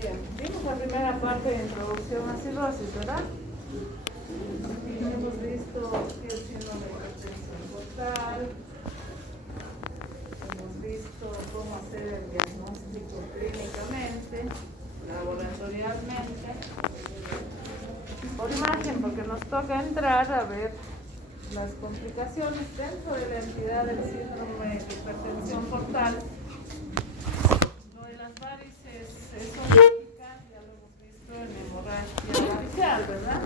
Bien, vimos la primera parte de introducción a cirrosis, ¿verdad? Hemos visto que el síndrome de hipertensión portal, hemos visto cómo hacer el diagnóstico clínicamente, laboratorialmente, por imagen, porque nos toca entrar a ver las complicaciones dentro de la entidad del síndrome de hipertensión portal. Lo de las varices esofágicas ya lo hemos visto en hemorragia variceal, ¿verdad?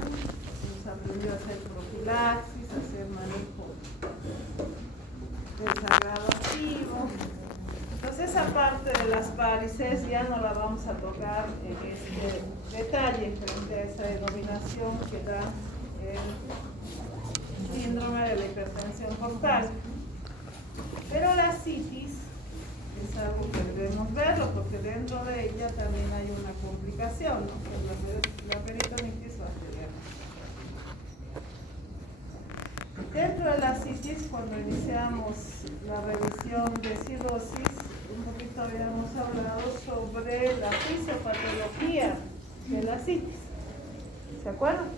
Hemos aprendido a hacer profilaxis, a hacer manejo del sangrado activo. Entonces esa parte de las varices ya no la vamos a tocar en este detalle frente a esa denominación que da el síndrome de la hipertensión portal. Pero la citis es algo que debemos verlo porque dentro de ella también hay una complicación, ¿no? Que es la peritonitis bacteriana. Dentro de la citis, cuando iniciamos la revisión de cirrosis, un poquito habíamos hablado sobre la fisiopatología de la citis. ¿Se acuerdan?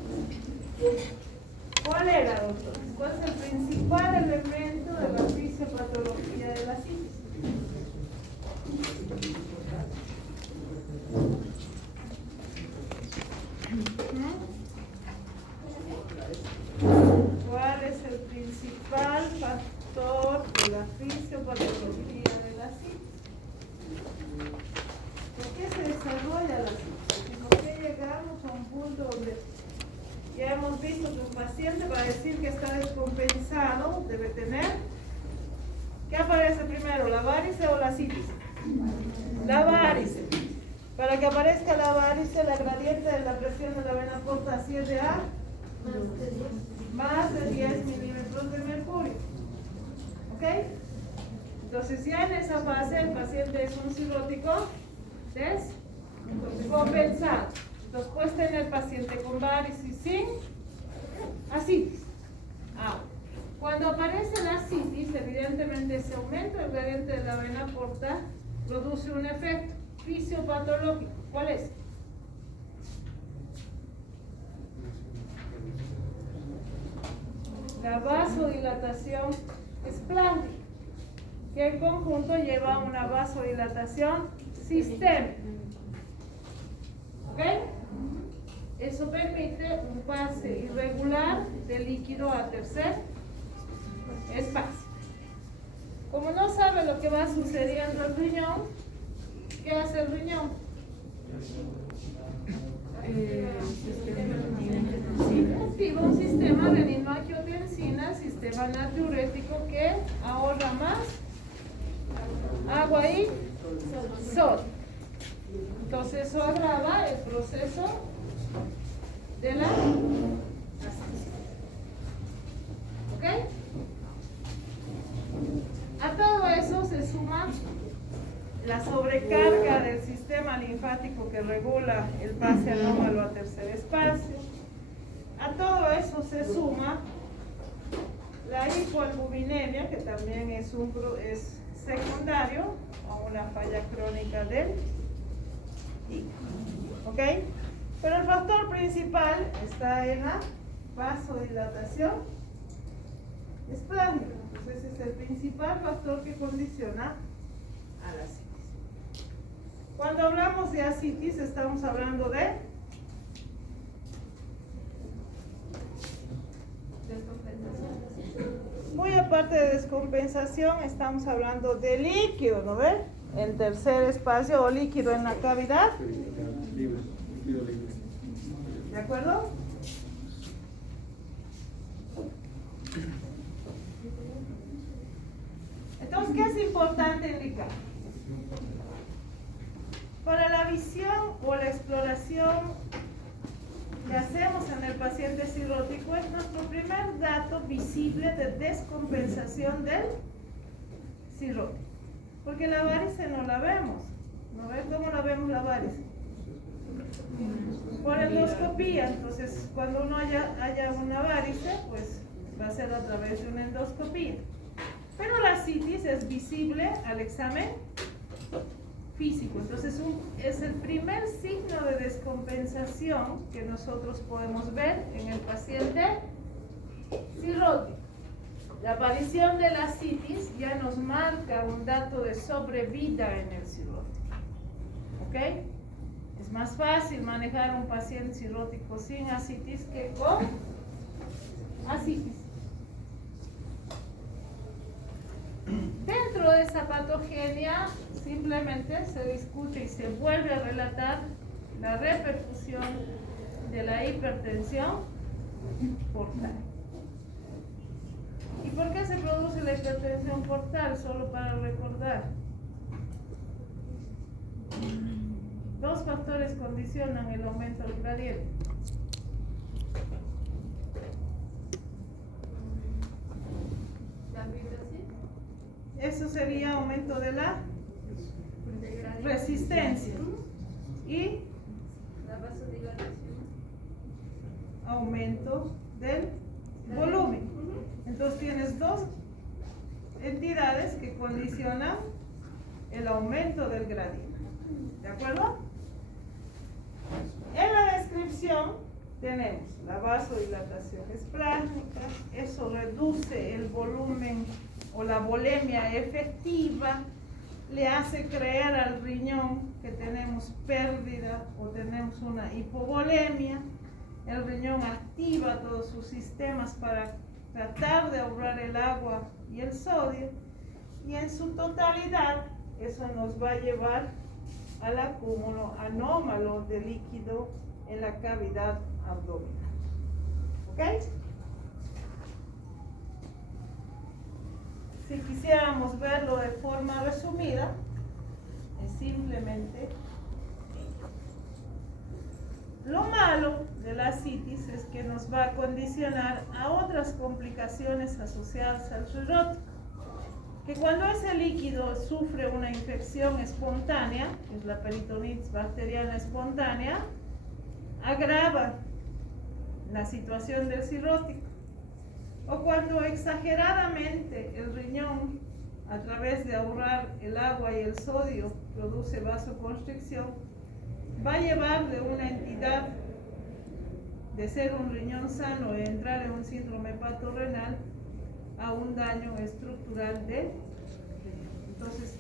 ¿Cuál era, doctor? ¿Cuál es el principal elemento de la fisiopatología de la citis? ¿Cuál es el principal factor de la fisiopatología de la citis? ¿Por qué se desarrolla la citis? ¿Por qué llegamos a un punto donde ya hemos visto que un paciente, para decir que está descompensado, debe tener? ¿Qué aparece primero, la varice o la citis? La varice. Para que aparezca la varice, la gradiente de la presión de la vena porta asciende a más de 10 milímetros de mercurio. ¿Ok? Entonces ya en esa fase el paciente es un cirrótico descompensado. Entonces puedes tener paciente con varices sin ascitis. Ahora, cuando aparece la citis, evidentemente ese aumento del gradiente de la vena porta produce un efecto fisiopatológico. ¿Cuál es? La vasodilatación esplástica, que en conjunto lleva a una vasodilatación sistémica. ¿Ok? Eso permite un pase irregular de líquido a tercer espacio. Como no sabe lo que va sucediendo al riñón, ¿qué hace el riñón? Activa un sistema renina-angiotensina, sistema natriurético que ahorra más agua y sodio. Entonces eso agrava el proceso de la asfixia. ¿Ok? A todo eso se suma la sobrecarga del sistema linfático que regula el pase anómalo a tercer espacio. A todo eso se suma la hipoalbuminemia, que también es secundario a una falla crónica del hígado. ¿Ok? Pero el factor principal está en la vasodilatación esplánica. Entonces ese es el principal factor que condiciona a la citis. Cuando hablamos de ascitis, estamos hablando de descompensación. Muy aparte de descompensación, estamos hablando de líquido, ¿no ven? En tercer espacio o líquido en la cavidad. ¿De acuerdo? Entonces, ¿qué es importante indicar? Para la visión o la exploración que hacemos en el paciente cirrótico es nuestro primer dato visible de descompensación del cirrótico. Porque la varice no la vemos. ¿No ves cómo la vemos la varice? Por endoscopía. Entonces, cuando uno haya una varice, pues va a ser a través de una endoscopía. Pero la citis es visible al examen físico. Entonces es el primer signo de descompensación que nosotros podemos ver en el paciente cirrótico. La aparición de la citis ya nos marca un dato de sobrevida en el cirrótico. ¿Ok? Es más fácil manejar un paciente cirrótico sin ascitis que con ascitis. Dentro de esa patogenia simplemente se discute y se vuelve a relatar la repercusión de la hipertensión portal. ¿Y por qué se produce la hipertensión portal? Solo para recordar. Dos factores condicionan el aumento del gradiente. Eso sería aumento de la resistencia y la vasodilatación, aumento del volumen. Entonces tienes dos entidades que condicionan el aumento del gradiente. ¿De acuerdo? En la descripción tenemos la vasodilatación espláncnica, eso reduce el volumen o la volemia efectiva, le hace creer al riñón que tenemos pérdida o tenemos una hipovolemia. El riñón activa todos sus sistemas para tratar de ahorrar el agua y el sodio, y en su totalidad eso nos va a llevar al acúmulo anómalo de líquido en la cavidad abdominal. ¿Ok? Si quisiéramos verlo de forma resumida, es simplemente lo malo de la citis es que nos va a condicionar a otras complicaciones asociadas al cirrótico, que cuando ese líquido sufre una infección espontánea, que es la peritonitis bacteriana espontánea, agrava la situación del cirrótico. O cuando exageradamente el riñón, a través de ahorrar el agua y el sodio, produce vasoconstricción, va a llevar de una entidad de ser un riñón sano y entrar en un síndrome hepatorenal a un daño estructural del riñón. Entonces,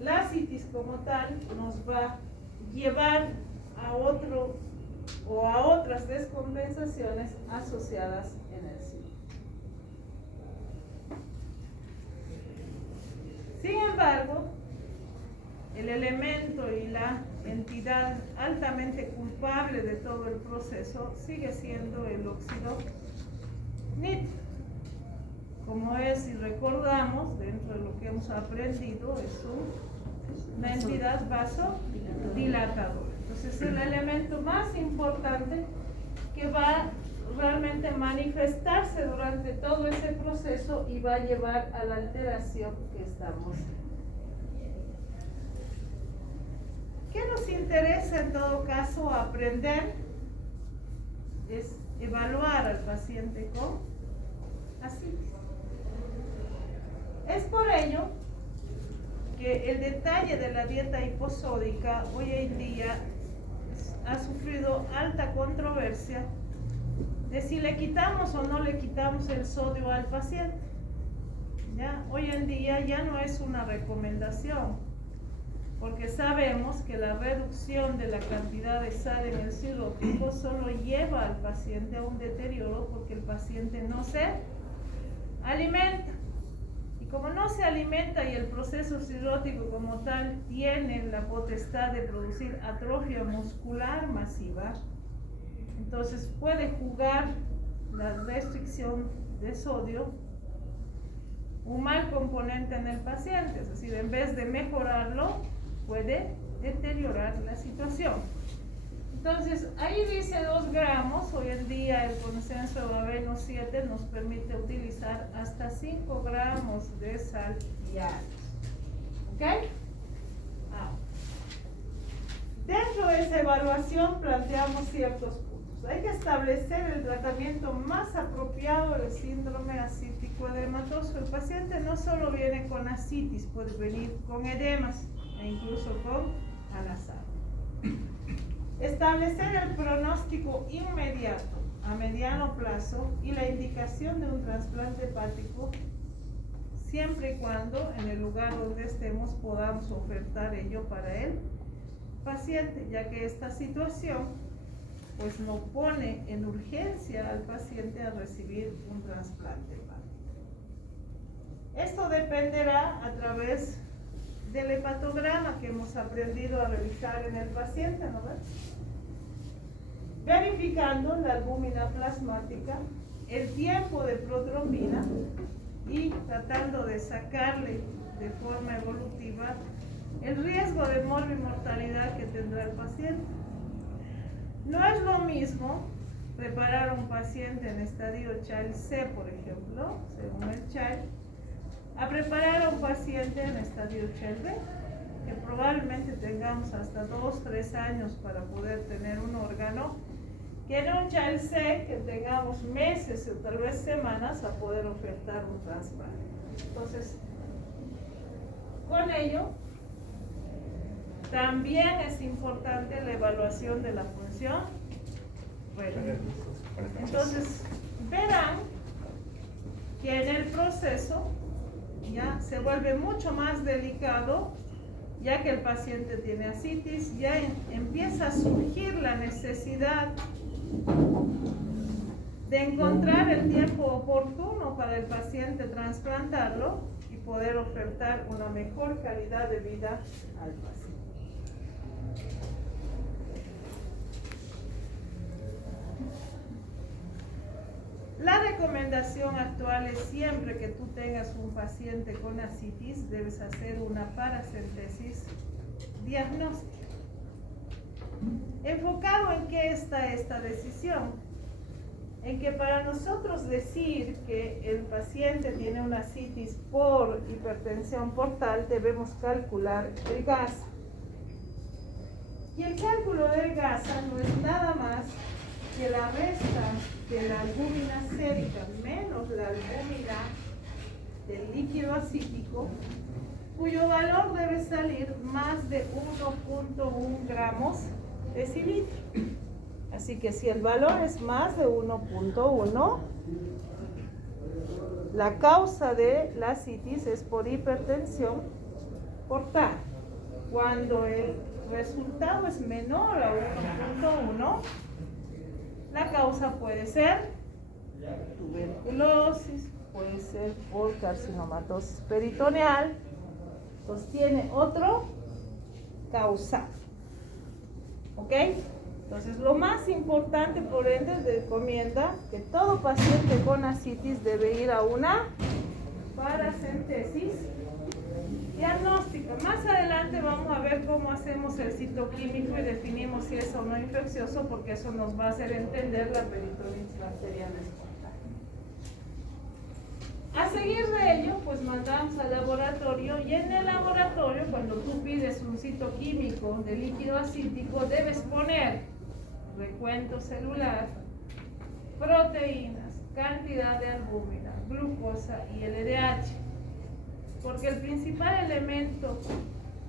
la citis como tal nos va a llevar a otro o a otras descompensaciones asociadas en el ciclo. Sin embargo, el elemento y la entidad altamente culpable de todo el proceso sigue siendo el óxido nítrico. Como es, si recordamos, dentro de lo que hemos aprendido, es una entidad vasodilatadora. Entonces, es el elemento más importante que va realmente a manifestarse durante todo ese proceso y va a llevar a la alteración que estamos. ¿Qué nos interesa en todo caso aprender? Es evaluar al paciente con ascitis. Es por ello que el detalle de la dieta hiposódica hoy en día ha sufrido alta controversia de si le quitamos o no le quitamos el sodio al paciente. ¿Ya? Hoy en día ya no es una recomendación, porque sabemos que la reducción de la cantidad de sal en el cirrótico solo lleva al paciente a un deterioro porque el paciente no se alimenta. Y como no se alimenta y el proceso cirrótico como tal tiene la potestad de producir atrofia muscular masiva, entonces puede jugar la restricción de sodio un mal componente en el paciente, es decir, en vez de mejorarlo, puede deteriorar la situación. Entonces, ahí dice 2 gramos, hoy en día el consenso de Aveno 7 nos permite utilizar hasta 5 gramos de sal diarios. ¿Ok? Dentro de esa evaluación planteamos ciertos puntos. hay que establecer el tratamiento más apropiado del síndrome ascítico edematoso. El paciente no solo viene con ascitis, puede venir con edemas e incluso con anasado. Establecer el pronóstico inmediato a mediano plazo y la indicación de un trasplante hepático siempre y cuando en el lugar donde estemos podamos ofertar ello para el paciente, ya que esta situación pues no pone en urgencia al paciente a recibir un trasplante hepático. Esto dependerá a través del hepatograma que hemos aprendido a realizar en el paciente, ¿no ves? Verificando la albúmina plasmática, el tiempo de protrombina y tratando de sacarle de forma evolutiva el riesgo de morbimortalidad que tendrá el paciente. No es lo mismo preparar a un paciente en estadio Child C, por ejemplo, según el Child, a preparar a un paciente en estadio Child B, que probablemente tengamos hasta 2-3 años para poder tener un órgano, que en un Child C que tengamos meses o tal vez semanas a poder ofertar un trasplante. Entonces, con ello, también es importante la evaluación de la función renal. Entonces, verán que en el proceso ya se vuelve mucho más delicado, ya que el paciente tiene ascitis, ya empieza a surgir la necesidad de encontrar el tiempo oportuno para el paciente trasplantarlo y poder ofertar una mejor calidad de vida al paciente. La recomendación actual es siempre que tú tengas un paciente con ascitis, debes hacer una paracentesis diagnóstica. ¿Enfocado en qué está esta decisión? En que para nosotros decir que el paciente tiene una ascitis por hipertensión portal, debemos calcular el GASA. Y el cálculo del GASA no es nada más que la resta de la albúmina sérica menos la albúmina del líquido acítico, cuyo valor debe salir más de 1.1 gramos decilitro. Así que si el valor es más de 1.1, la causa de la ascitis es por hipertensión portal. Cuando el resultado es menor a 1.1, la causa puede ser tuberculosis, puede ser por carcinomatosis peritoneal, entonces tiene otro causal. ¿Ok? Entonces lo más importante, por ende, recomienda que todo paciente con ascitis debe ir a una paracentesis diagnóstica. Más adelante vamos a ver cómo hacemos el citoquímico y definimos si es o no infeccioso, porque eso nos va a hacer entender la peritonitis bacteriana espontánea. A seguir de ello, pues mandamos al laboratorio, y en el laboratorio, cuando tú pides un citoquímico de líquido acítico, debes poner recuento celular, proteínas, cantidad de albúmina, glucosa y LDH. Porque el principal elemento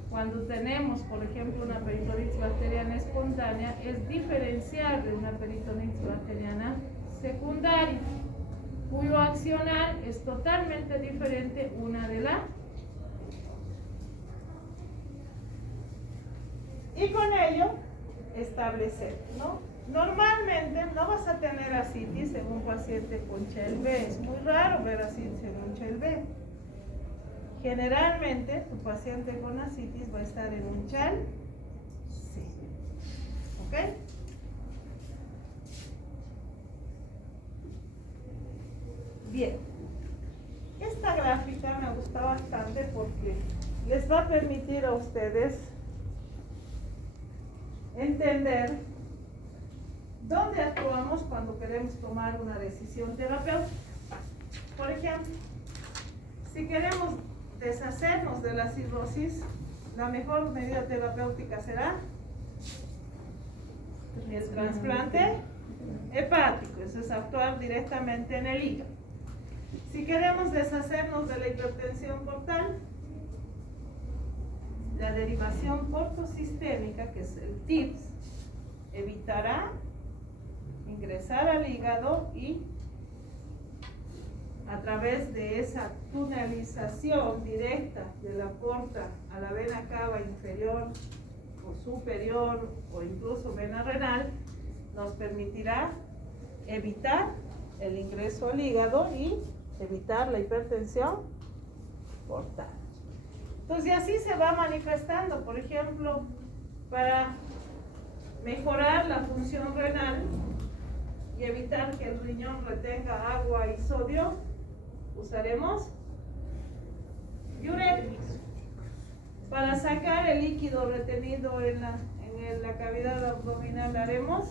cuando tenemos, por ejemplo, una peritonitis bacteriana espontánea es diferenciar de una peritonitis bacteriana secundaria, cuyo accionar es totalmente diferente una de la. Y con ello establecer, ¿no? Normalmente no vas a tener ascitis en un paciente con Child B, es muy raro ver ascitis en un Child B. Generalmente tu paciente con ascitis va a estar en un Child C. ¿Ok? Bien. Esta gráfica me gusta bastante porque les va a permitir a ustedes entender dónde actuamos cuando queremos tomar una decisión terapéutica. Por ejemplo, si queremos deshacernos de la cirrosis, la mejor medida terapéutica será el trasplante hepático, eso es actuar directamente en el hígado. Si queremos deshacernos de la hipertensión portal, la derivación portosistémica, que es el TIPS, evitará ingresar al hígado y a través de esa tunelización directa de la porta a la vena cava inferior o superior o incluso vena renal, nos permitirá evitar el ingreso al hígado y evitar la hipertensión portal. Entonces así se va manifestando, por ejemplo, para mejorar la función renal y evitar que el riñón retenga agua y sodio, usaremos diuréticos. Para sacar el líquido retenido en la cavidad abdominal haremos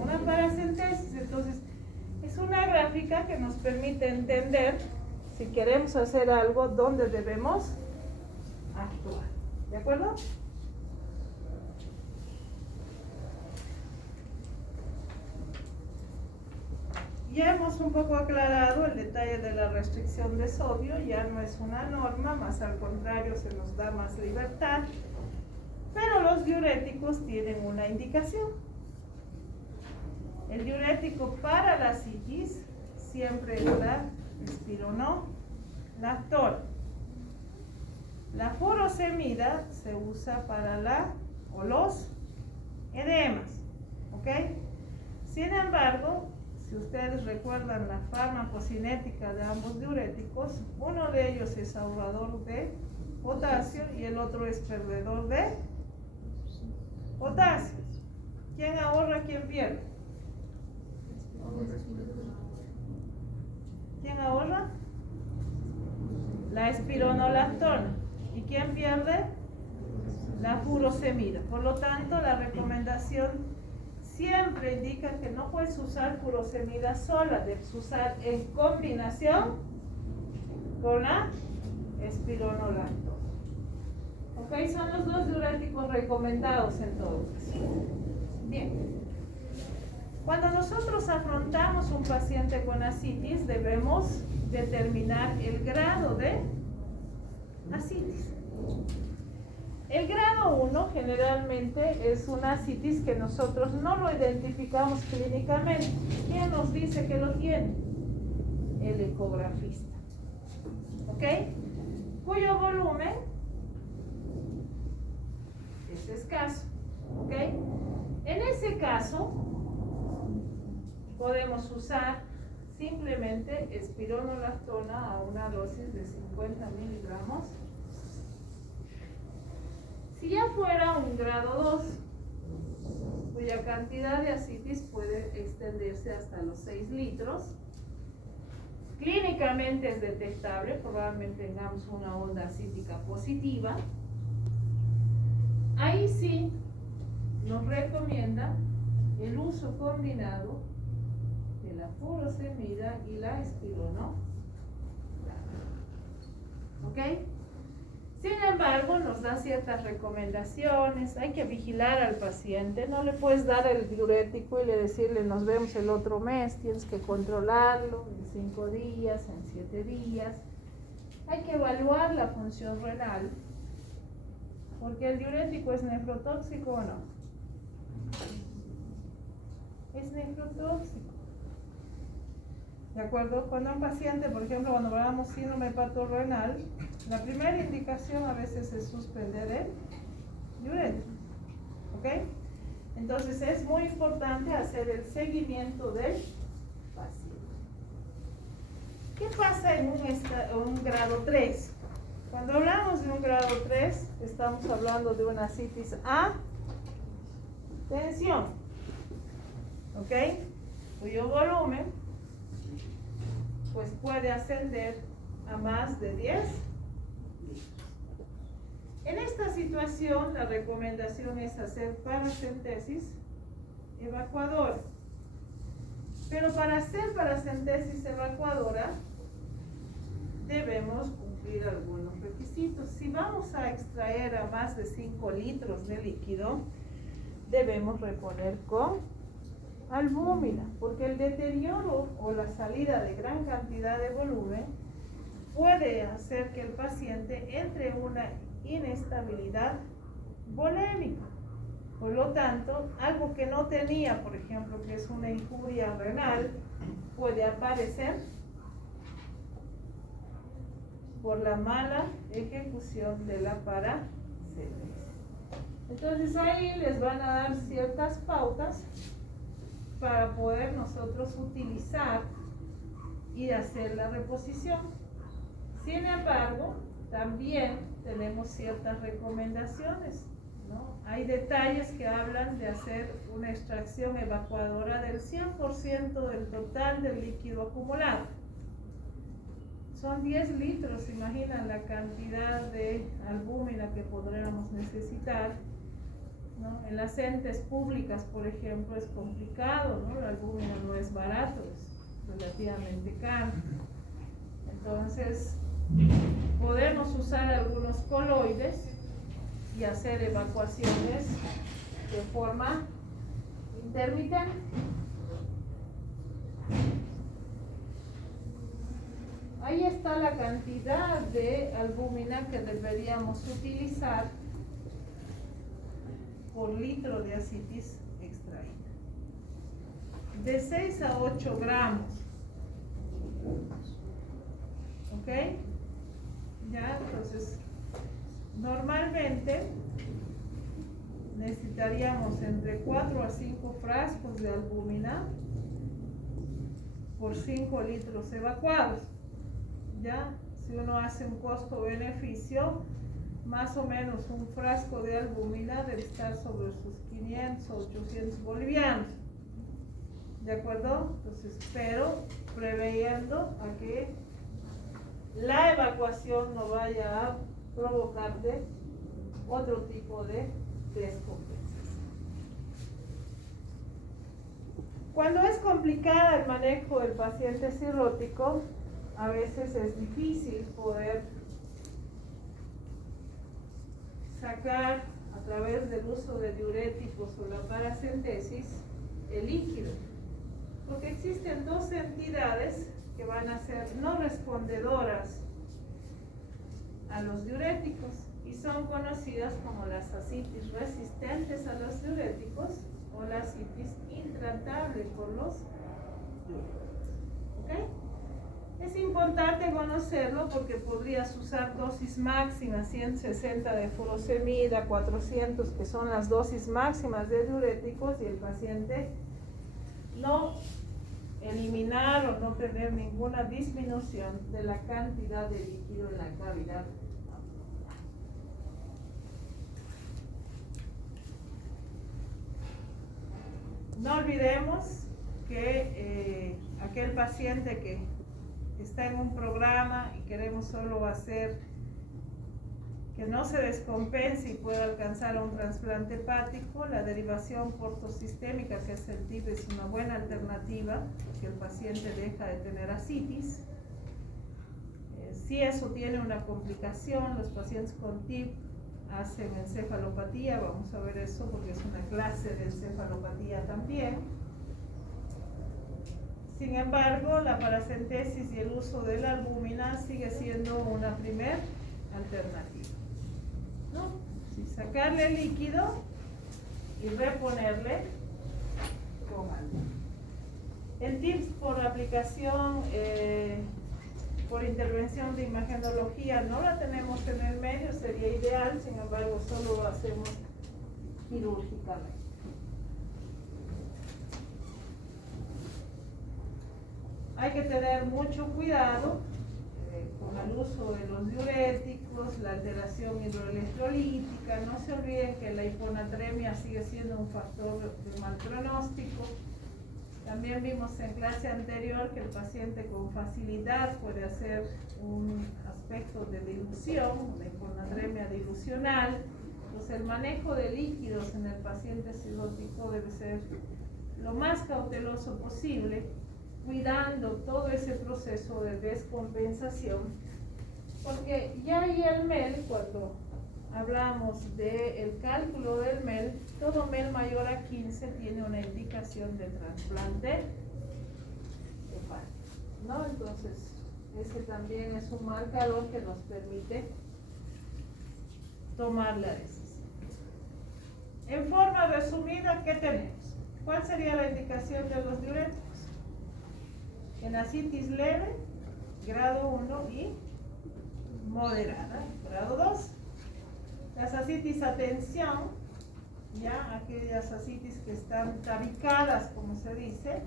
una paracentesis. Entonces es una gráfica que nos permite entender si queremos hacer algo, dónde debemos actuar. ¿De acuerdo? Ya hemos un poco aclarado el detalle de la restricción de sodio, ya no es una norma, más al contrario se nos da más libertad, pero los diuréticos tienen una indicación. El diurético para la ascitis siempre es la espironolactona. La furosemida se usa para los edemas, ¿ok? Sin embargo, si ustedes recuerdan la farmacocinética de ambos diuréticos, uno de ellos es ahorrador de potasio y el otro es perdedor de potasio. ¿Quién ahorra, quién pierde? ¿Quién ahorra? La espironolactona. ¿Y quién pierde? La furosemida. Por lo tanto, la recomendación siempre indica que no puedes usar furosemida sola, debes usar en combinación con la espironolactona. ¿Ok? Son los dos diuréticos recomendados en todo caso. Bien. Cuando nosotros afrontamos un paciente con ascitis, debemos determinar el grado de ascitis. El grado 1 generalmente es una ascitis que nosotros no lo identificamos clínicamente. ¿Quién nos dice que lo tiene? El ecografista. ¿Ok? Cuyo volumen es escaso. ¿Ok? En ese caso, podemos usar simplemente espironolactona a una dosis de 50 miligramos. Si ya fuera un grado 2, cuya cantidad de ascitis puede extenderse hasta los 6 litros, clínicamente es detectable, probablemente tengamos una onda ascítica positiva, ahí sí nos recomienda el uso combinado de la furosemida y la espironolactona. ¿Ok? Sin embargo, nos da ciertas recomendaciones, hay que vigilar al paciente, no le puedes dar el diurético y decirle nos vemos el otro mes, tienes que controlarlo en 5 días, en 7 días. Hay que evaluar la función renal, porque el diurético es nefrotóxico o no. Es nefrotóxico. ¿De acuerdo? Cuando un paciente, por ejemplo, cuando hablamos síndrome hepatorrenal, la primera indicación a veces es suspender el diurético. ¿Ok? Entonces es muy importante hacer el seguimiento del paciente. ¿Qué pasa en un grado 3? Cuando hablamos de un grado 3, estamos hablando de una ascitis a tensión. ¿Ok? Cuyo volumen pues puede ascender a más de 10 litros. En esta situación, la recomendación es hacer paracentesis evacuadora. Pero para hacer paracentesis evacuadora, debemos cumplir algunos requisitos. Si vamos a extraer a más de 5 litros de líquido, debemos reponer con albúmina, porque el deterioro o la salida de gran cantidad de volumen puede hacer que el paciente entre en una inestabilidad volémica. Por lo tanto, algo que no tenía, por ejemplo, que es una injuria renal, puede aparecer por la mala ejecución de la paracentesis. Entonces ahí les van a dar ciertas pautas para poder nosotros utilizar y hacer la reposición. Sin embargo, también tenemos ciertas recomendaciones, ¿no? Hay detalles que hablan de hacer una extracción evacuadora del 100% del total del líquido acumulado. Son 10 litros, imaginan la cantidad de albúmina que podríamos necesitar, ¿no? En las entes públicas, por ejemplo, es complicado, ¿no? La albúmina no es barato, es relativamente caro. Entonces, podemos usar algunos coloides y hacer evacuaciones de forma intermitente. Ahí está la cantidad de albúmina que deberíamos utilizar por litro de ascitis extraída. De 6 a 8 gramos. ¿Ok? Ya, entonces, normalmente necesitaríamos entre 4 a 5 frascos de albúmina por 5 litros evacuados. Ya, si uno hace un costo-beneficio, más o menos un frasco de albúmina debe estar sobre sus 500 o 800 bolivianos. ¿De acuerdo? Entonces, pero preveyendo a que la evacuación no vaya a provocarte otro tipo de descompensación. Cuando es complicada el manejo del paciente cirrótico, a veces es difícil poder sacar a través del uso de diuréticos o la paracentesis el líquido, porque existen dos entidades que van a ser no respondedoras a los diuréticos y son conocidas como las ascitis resistentes a los diuréticos o la ascitis intratable por los diuréticos. ¿Ok? Es importante conocerlo porque podrías usar dosis máximas, 160 de furosemida, 400 que son las dosis máximas de diuréticos y el paciente no eliminar o no tener ninguna disminución de la cantidad de líquido en la cavidad. No olvidemos que aquel paciente que está en un programa y queremos solo hacer que no se descompense y pueda alcanzar a un trasplante hepático, la derivación portosistémica, que es el TIP, es una buena alternativa porque el paciente deja de tener ascitis. Si eso tiene una complicación, los pacientes con TIP hacen encefalopatía, vamos a ver eso porque es una clase de encefalopatía también. Sin embargo, la paracentesis y el uso de la albúmina sigue siendo una primera alternativa, ¿no? Sí, sacarle el líquido y reponerle con albúmina. En tips por aplicación, por intervención de imagenología, no la tenemos en el medio, sería ideal, sin embargo, solo lo hacemos quirúrgicamente. Hay que tener mucho cuidado con el uso de los diuréticos, la alteración hidroelectrolítica. No se olviden que la hiponatremia sigue siendo un factor de mal pronóstico. También vimos en clase anterior que el paciente con facilidad puede hacer un aspecto de dilución, una hiponatremia dilucional. Entonces el manejo de líquidos en el paciente cirrótico debe ser lo más cauteloso posible, cuidando todo ese proceso de descompensación, porque ya ahí el MEL, cuando hablamos del cálculo del MEL, todo MEL mayor a 15 tiene una indicación de trasplante hepático, ¿no? Entonces, ese también es un marcador que nos permite tomar la decisión. En forma resumida, ¿qué tenemos? ¿Cuál sería la indicación de los diuréticos? En ascitis leve, grado 1 y moderada, grado 2. Las ascitis a tensión, ya aquellas ascitis que están tabicadas, como se dice,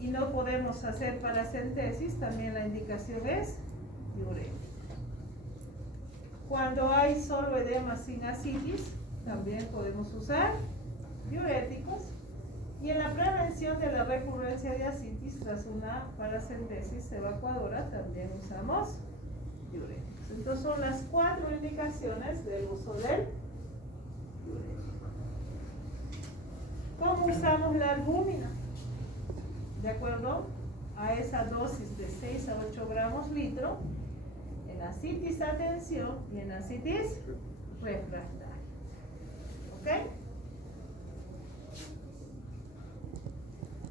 y no podemos hacer paracentesis, también la indicación es diurética. Cuando hay solo edema sin ascitis, también podemos usar diuréticos. Y en la prevención de la recurrencia de ascitis tras una paracentesis evacuadora, también usamos diuréticos. Entonces son las 4 indicaciones del uso del diurético. ¿Cómo usamos la albúmina? De acuerdo a esa dosis de 6 a 8 gramos litro en ascitis a tensión y en ascitis refractaria. ¿Ok?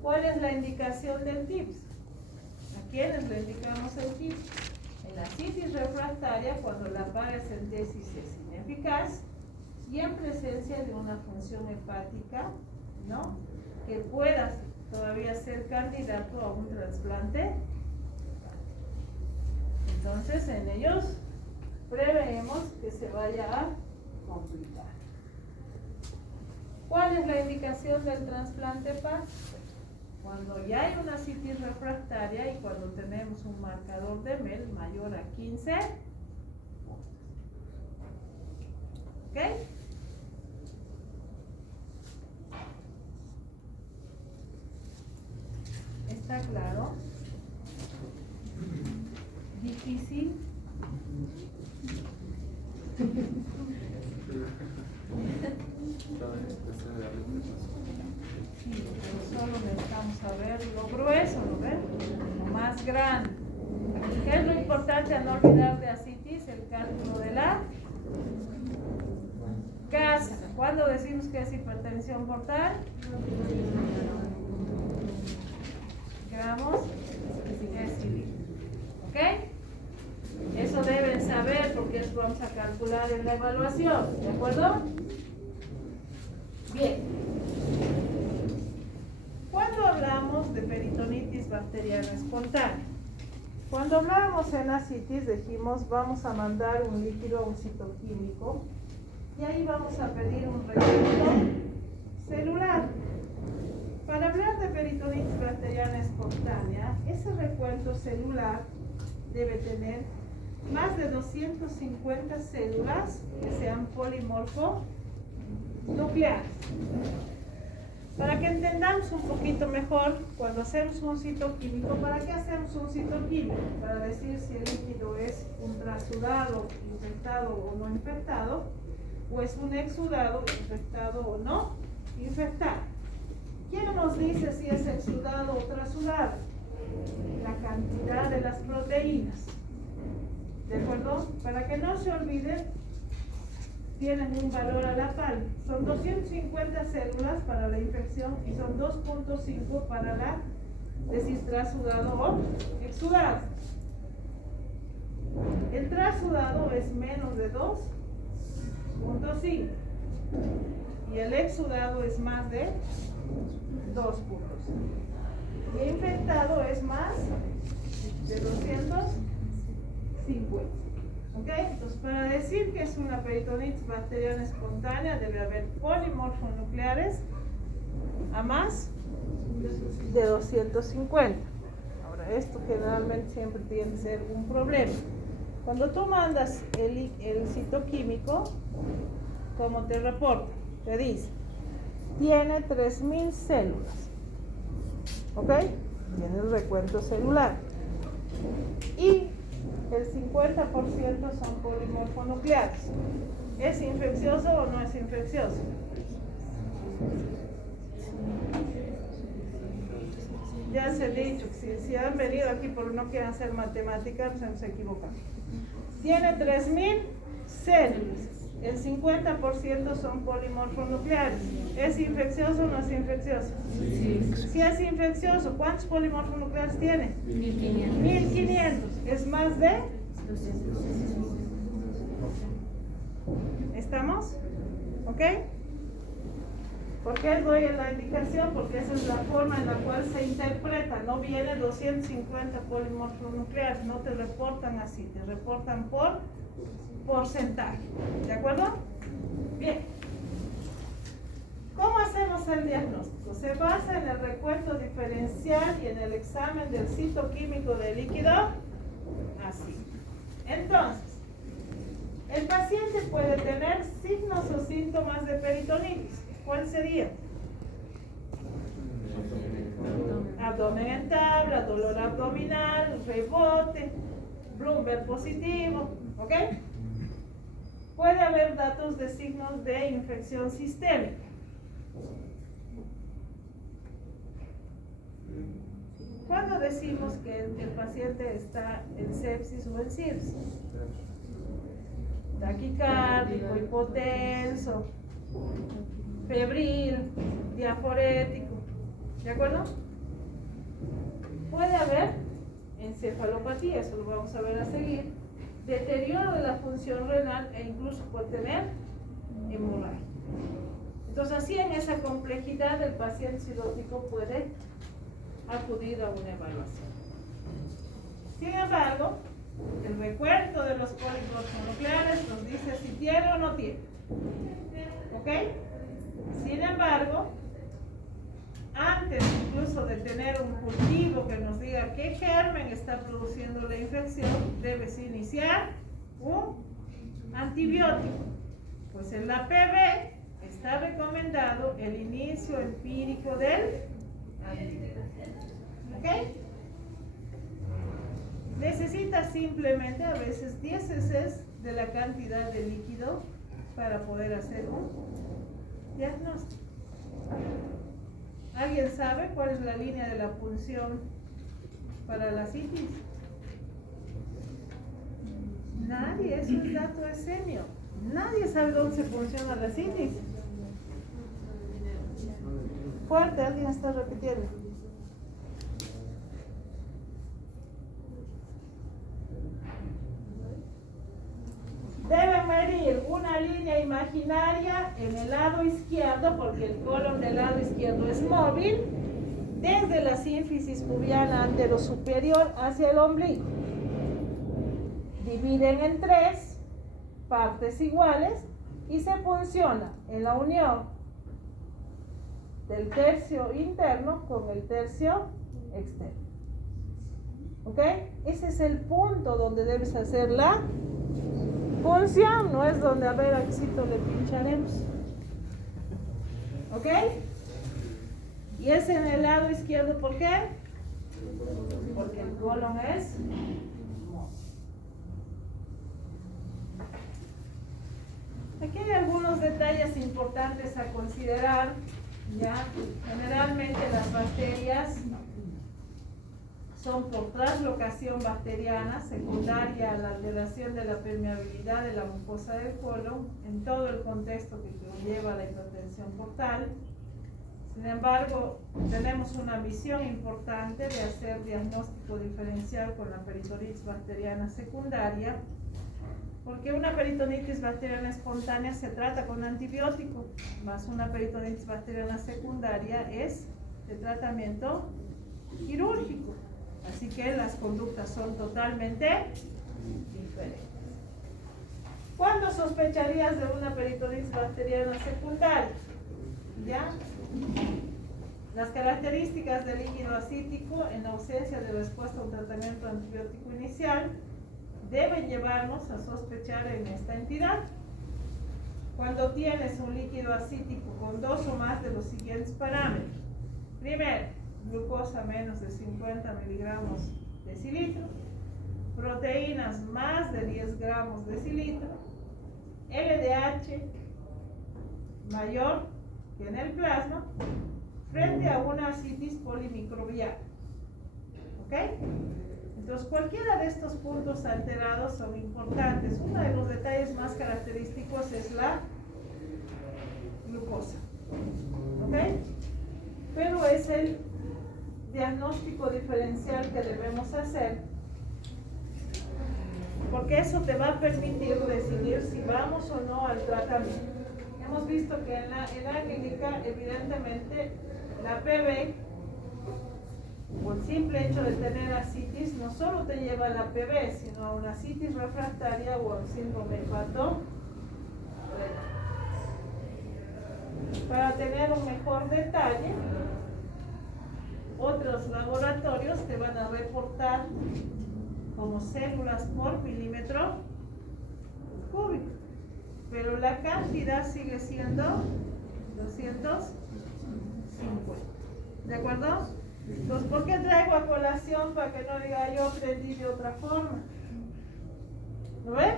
¿Cuál es la indicación del TIPS? ¿A quiénes le indicamos el TIPS? En la ascitis refractaria, cuando la paracentesis es ineficaz y en presencia de una función hepática, ¿no?, que pueda todavía ser candidato a un trasplante. Entonces, en ellos preveemos que se vaya a complicar. ¿Cuál es la indicación del trasplante hepático? Cuando ya hay una ascitis refractaria y cuando tenemos un marcador de MEL mayor a 15 puntos. ¿Ok? ¿Está claro? ¿Difícil? Sí, pero solo necesitamos saber lo grueso, ¿lo ven? Lo más grande. ¿Qué es lo importante a no olvidar de ascitis? El cálculo de la gasa. ¿Cuándo decimos que es hipertensión portal? Gramos decilitro. ¿Ok? Eso deben saber porque eso vamos a calcular en la evaluación. ¿De acuerdo? Bien. Cuando hablamos de peritonitis bacteriana espontánea, cuando hablábamos en ascitis dijimos vamos a mandar un líquido a un citoquímico y ahí vamos a pedir un recuento celular. Para hablar de peritonitis bacteriana espontánea, ese recuento celular debe tener más de 250 células que sean polimorfo nucleares. Para que entendamos un poquito mejor, cuando hacemos un citoquímico, ¿para qué hacemos un citoquímico? Para decir si el líquido es un trasudado, infectado o no infectado, o es un exudado, infectado o no infectado. ¿Quién nos dice si es exudado o trasudado? La cantidad de las proteínas. ¿De acuerdo? Para que no se olviden, tienen un valor a la par. Son 250 células para la infección y son 2.5 para la decir trasudado o exudado. El trasudado es menos de 2.5 y el exudado es más de 2.5. Y el infectado es más de 250. ¿Ok? Entonces, para decir que es una peritonitis bacteriana espontánea, debe haber polimorfonucleares a más de 250. Ahora, esto generalmente siempre tiene que ser un problema. Cuando tú mandas el citoquímico, como te reporta, te dice, tiene 3000 células. ¿Ok? Tiene el recuento celular. Y el 50% son polimorfonucleares. ¿Es infeccioso o no es infeccioso? Ya se ha dicho, si han venido aquí por no quieren hacer matemáticas, nos hemos equivocado. Tiene 3000 células. el 50% son polimorfonucleares. ¿Es infeccioso o no es infeccioso? Sí. Si es infeccioso, ¿cuántos polimorfonucleares tiene? 1500. 1500. ¿Es más de? ¿Estamos? ¿Ok? ¿Por qué doy la indicación? Porque esa es la forma en la cual se interpreta. No viene 250 polimorfonucleares, no te reportan así, te reportan por porcentaje. ¿De acuerdo? Bien. ¿Cómo hacemos el diagnóstico? Se basa en el recuento diferencial y en el examen del citoquímico del líquido. Así. Entonces, el paciente puede tener signos o síntomas de peritonitis. ¿Cuál sería? Abdomen en tabla, dolor abdominal, rebote, Bloomberg positivo, ¿ok? Puede haber datos de signos de infección sistémica. ¿Cuándo decimos que el paciente está en sepsis o en cirrosis? Taquicárdico, hipotenso, febril, diaforético, ¿de acuerdo? Puede haber encefalopatía, eso lo vamos a ver a seguir, deterioro de la función renal e incluso puede tener hemorragia. Entonces, así en esa complejidad el paciente cirrótico puede acudir a una evaluación. Sin embargo, el recuento de los polimorfonucleares nos dice si tiene o no tiene. ¿Ok? Sin embargo, antes incluso de tener un cultivo que nos diga qué germen está produciendo la infección, debes iniciar un antibiótico. Pues en la PB está recomendado el inicio empírico del antibiótico. ¿Ok? Necesita simplemente a veces 10 cc de la cantidad de líquido para poder hacer un diagnóstico. ¿Alguien sabe cuál es la línea de la punción para la citis? Nadie, eso es dato exenio. Nadie sabe dónde se funciona la citis. Fuerte, alguien está repitiendo. Deben medir una línea imaginaria en el lado izquierdo, porque el colon del lado izquierdo es móvil, desde la sínfisis pubiana anterosuperior hacia el ombligo. Dividen en 3 partes iguales y se funciona en la unión del tercio interno con el tercio externo. ¿Ok? Ese es el punto donde debes hacer la función, no es donde a ver éxito le pincharemos. ¿Ok? Y es en el lado izquierdo, ¿por qué? Porque el colon es móvil. Aquí hay algunos detalles importantes a considerar. Ya, generalmente las bacterias son por traslocación bacteriana secundaria a la alteración de la permeabilidad de la mucosa del colon en todo el contexto que conlleva la hipertensión portal. Sin embargo, tenemos una misión importante de hacer diagnóstico diferencial con la peritonitis bacteriana secundaria, porque una peritonitis bacteriana espontánea se trata con antibiótico, más una peritonitis bacteriana secundaria es de tratamiento quirúrgico. Así que las conductas son totalmente diferentes. ¿Cuándo sospecharías de una peritonitis bacteriana secundaria? ¿Ya? Las características del líquido acítico en ausencia de respuesta a un tratamiento antibiótico inicial deben llevarnos a sospechar en esta entidad. Cuando tienes un líquido acítico con 2 o más de los siguientes parámetros. Primero, glucosa menos de 50 miligramos decilitro, proteínas más de 10 gramos decilitro, LDH mayor que en el plasma, frente a una ascitis polimicrobiana. ¿Ok? Entonces, cualquiera de estos puntos alterados son importantes. Uno de los detalles más característicos es la glucosa. ¿Ok? Pero es el diagnóstico diferencial que debemos hacer, porque eso te va a permitir decidir si vamos o no al tratamiento. Hemos visto que en la clínica, evidentemente, la PB, por el simple hecho de tener ascitis, no solo te lleva a la PB, sino a una ascitis refractaria o a un síndrome hepato. Para tener un mejor detalle, otros laboratorios te van a reportar como células por milímetro cúbico, pero la cantidad sigue siendo 250. ¿De acuerdo? Entonces, ¿por qué traigo a colación? Para que no diga yo aprendí de otra forma. ¿Lo ven?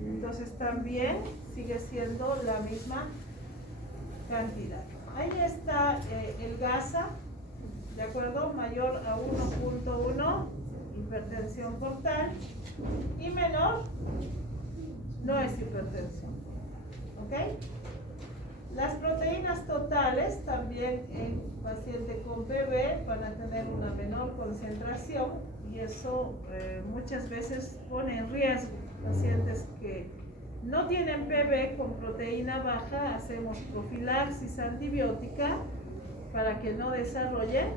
Entonces también sigue siendo la misma cantidad. Ahí está el GASA, ¿de acuerdo? Mayor a 1.1, hipertensión portal, y menor no es hipertensión. ¿Ok? Las proteínas totales también en paciente con PB van a tener una menor concentración, y eso muchas veces pone en riesgo pacientes que no tienen PB con proteína baja. Hacemos profilaxis antibiótica para que no desarrolle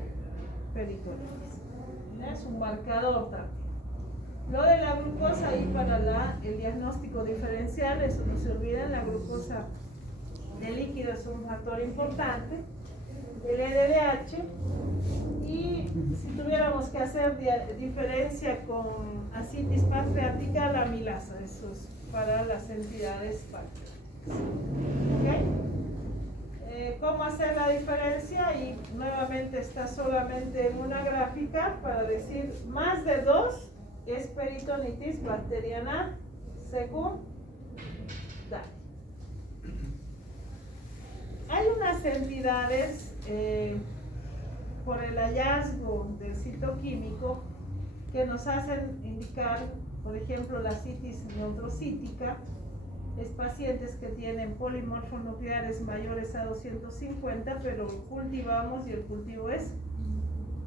peritonitis. Es un marcador también. Lo de la glucosa ahí para el diagnóstico diferencial, eso no se olviden, la glucosa de líquido es un factor importante, el LDH, y si tuviéramos que hacer diferencia con ascitis pancreática, la amilasa, eso es para las entidades pancreáticas. ¿Okay? ¿Cómo hacer la diferencia? Y nuevamente está solamente en una gráfica para decir más de 2 es peritonitis bacteriana secundaria. Hay unas entidades por el hallazgo del citoquímico que nos hacen indicar, por ejemplo, la citis neutrocítica. Es pacientes que tienen polimorfonucleares mayores a 250, pero cultivamos y el cultivo es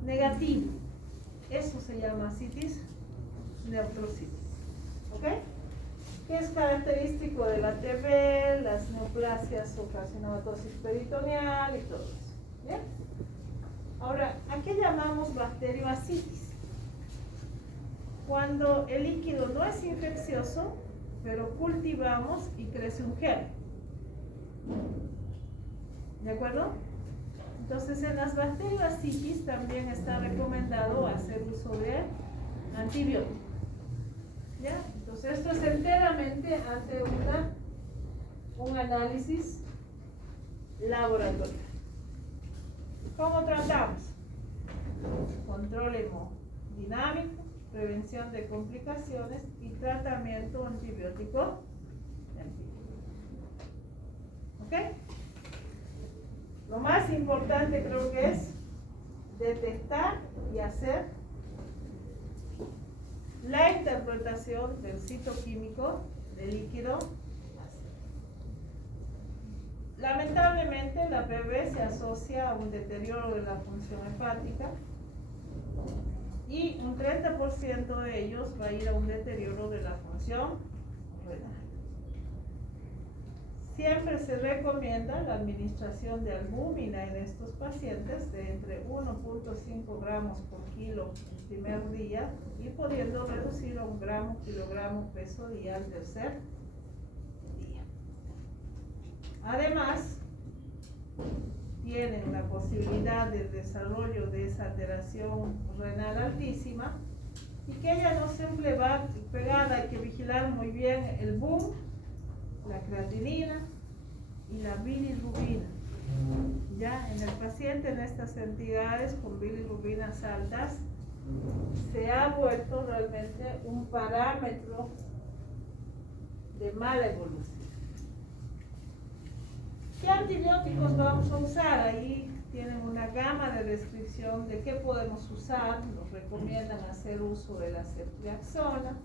negativo. Eso se llama citis neutrocítica. ¿Ok? Que es característico de la TB, las neoplasias o carcinomatosis peritoneal y todo eso. ¿Bien? Ahora, ¿a qué llamamos bacterioascitis? Cuando el líquido no es infeccioso, pero cultivamos y crece un germen. ¿De acuerdo? Entonces, en las bacterioascitis también está recomendado hacer uso de antibióticos. ¿Ya? Entonces, esto es enteramente ante un análisis laboratorial. ¿Cómo tratamos? Control hemodinámico, prevención de complicaciones y tratamiento antibiótico. ¿Ok? Lo más importante creo que es detectar y hacer la interpretación del citoquímico del líquido. Lamentablemente la PB se asocia a un deterioro de la función hepática y un 30% de ellos va a ir a un deterioro de la función renal. Siempre se recomienda la administración de albúmina en estos pacientes de entre 1.5 gramos por kilo el primer día y pudiendo reducir a 1 gramo kilogramo peso día al tercer día. Además, tienen la posibilidad del desarrollo de esa alteración renal altísima y que ella no siempre va pegada, hay que vigilar muy bien el boom, la creatinina y la bilirrubina. Ya en el paciente, en estas entidades con bilirrubinas altas, se ha vuelto realmente un parámetro de mala evolución. ¿Qué antibióticos vamos a usar? Ahí tienen una gama de descripción de qué podemos usar. Nos recomiendan hacer uso de la ceftriaxona.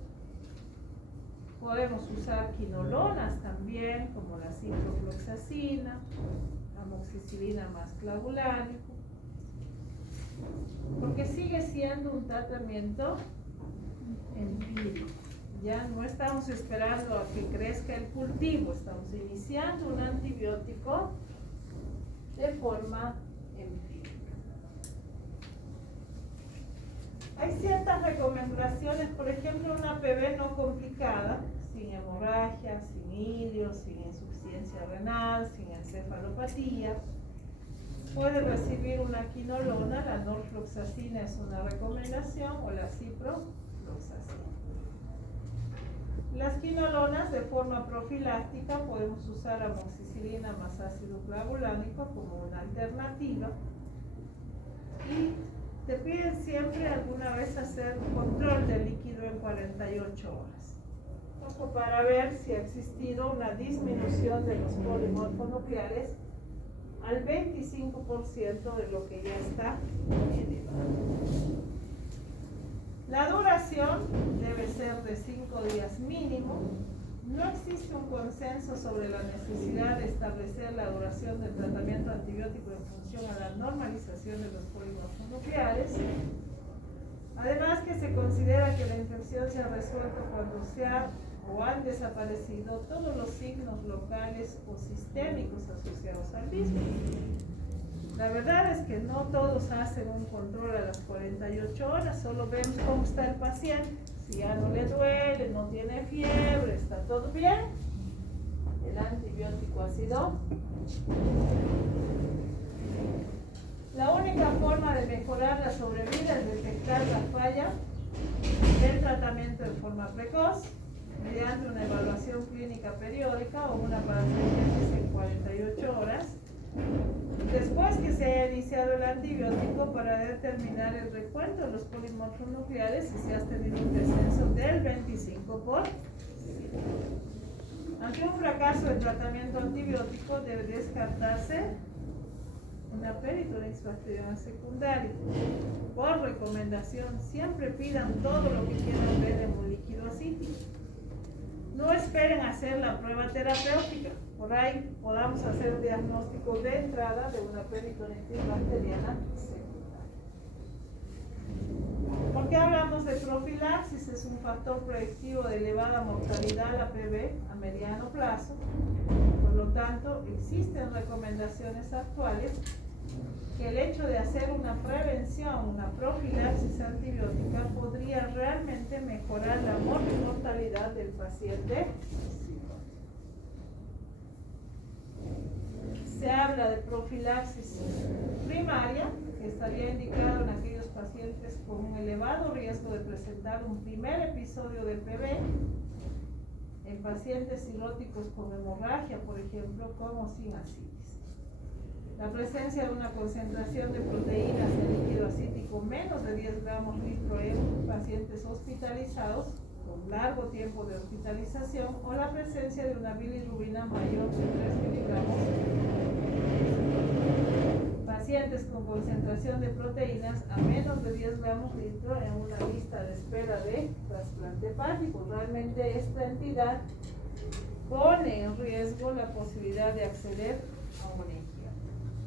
Podemos usar quinolonas también, como la ciprofloxacina, amoxicilina más clavulánico, porque sigue siendo un tratamiento empírico. Ya no estamos esperando a que crezca el cultivo, estamos iniciando un antibiótico de forma empírica. Hay ciertas recomendaciones, por ejemplo, una PV no complicada, sin hemorragia, sin ilios, sin insuficiencia renal, sin encefalopatía, puede recibir una quinolona. La norfloxacina es una recomendación, o la ciprofloxacina. Las quinolonas de forma profiláctica podemos usar amoxicilina más ácido clavulánico como una alternativa, y te piden siempre alguna vez hacer un control del líquido en 48 horas, ojo, para ver si ha existido una disminución de los polimorfonucleares al 25% de lo que ya está elevado. La duración debe ser de 5 días mínimo. No existe un consenso sobre la necesidad de establecer la duración del tratamiento antibiótico en función a la normalización de los polimorfonucleares. Además, que se considera que la infección se ha resuelto cuando se ha o han desaparecido todos los signos locales o sistémicos asociados al mismo. La verdad es que no todos hacen un control a las 48 horas, solo vemos cómo está el paciente. Si ya no le duele, no tiene fiebre, está todo bien, el antibiótico ha sido. La única forma de mejorar la sobrevida es detectar la falla del tratamiento en forma precoz, mediante una evaluación clínica periódica o una paracentesis en 48 horas, después que se haya iniciado el antibiótico, para determinar el recuento de los polimorfonucleares y si has tenido un descenso del 25%. Ante un fracaso del tratamiento antibiótico, debe descartarse una peritonitis bacteriana secundaria. Por recomendación, siempre pidan todo lo que quieran ver en un líquido acítico. No esperen hacer la prueba terapéutica. Por ahí podamos hacer un diagnóstico de entrada de una peritonitis bacteriana secundaria. ¿Por qué hablamos de profilaxis? Es un factor predictivo de elevada mortalidad, la PV, a mediano plazo. Por lo tanto, existen recomendaciones actuales que el hecho de hacer una prevención, una profilaxis antibiótica, podría realmente mejorar la mortalidad del paciente. Se habla de profilaxis primaria, que estaría indicado en aquellos pacientes con un elevado riesgo de presentar un primer episodio de PV, en pacientes cirróticos con hemorragia, por ejemplo, con o sin ascitis. La presencia de una concentración de proteínas en líquido acítico menos de 10 gramos litro en pacientes hospitalizados con largo tiempo de hospitalización, o la presencia de una bilirrubina mayor de 3 miligramos. Pacientes con concentración de proteínas a menos de 10 gramos litro en una lista de espera de trasplante hepático. Realmente esta entidad pone en riesgo la posibilidad de acceder a un líquido.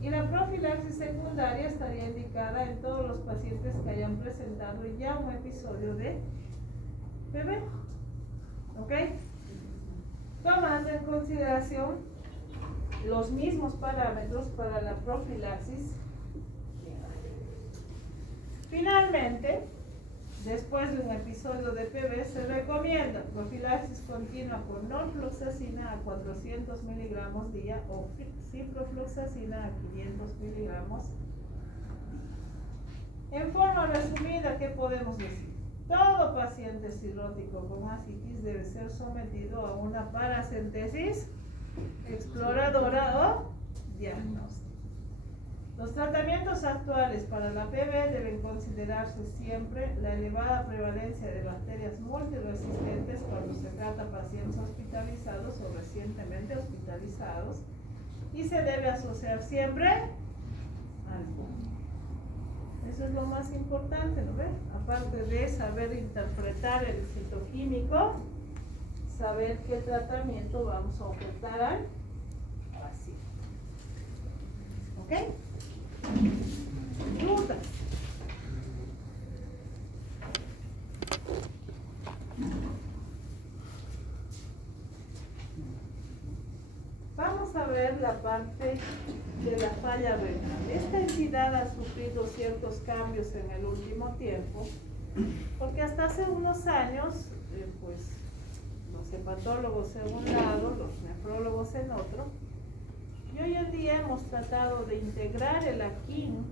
Y la profilaxis secundaria estaría indicada en todos los pacientes que hayan presentado ya un episodio de PV. ¿Ok? Tomando en consideración los mismos parámetros para la profilaxis. Finalmente, después de un episodio de PV, se recomienda profilaxis continua con norfloxacina a 400 miligramos día o ciprofloxacina a 500 miligramos. En forma resumida, ¿qué podemos decir? Todo paciente cirrótico con ascitis debe ser sometido a una paracentesis exploradora o diagnóstica. Los tratamientos actuales para la PV deben considerarse siempre la elevada prevalencia de bacterias multiresistentes cuando se trata pacientes hospitalizados o recientemente hospitalizados, y se debe asociar siempre alguno. Eso es lo más importante, ¿no ves? Aparte de saber interpretar el citoquímico, saber qué tratamiento vamos a ofertar al paciente. ¿Ok? Dudas. Vamos a ver la parte de la falla renal. Esta entidad ha sufrido ciertos cambios en el último tiempo, porque hasta hace unos años, pues los hepatólogos en un lado, los nefrólogos en otro, y hoy en día hemos tratado de integrar el AKIN,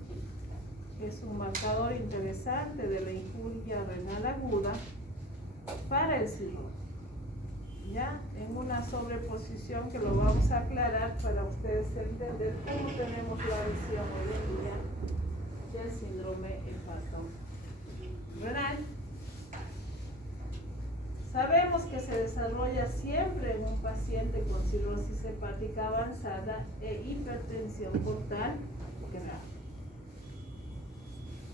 que es un marcador interesante de la injuria renal aguda, para el cirrosis. ¿Ya? En una sobreposición que lo vamos a aclarar para ustedes entender cómo tenemos la visión hoy en día del síndrome hepatorenal. Sabemos que se desarrolla siempre en un paciente con cirrosis hepática avanzada e hipertensión portal grave.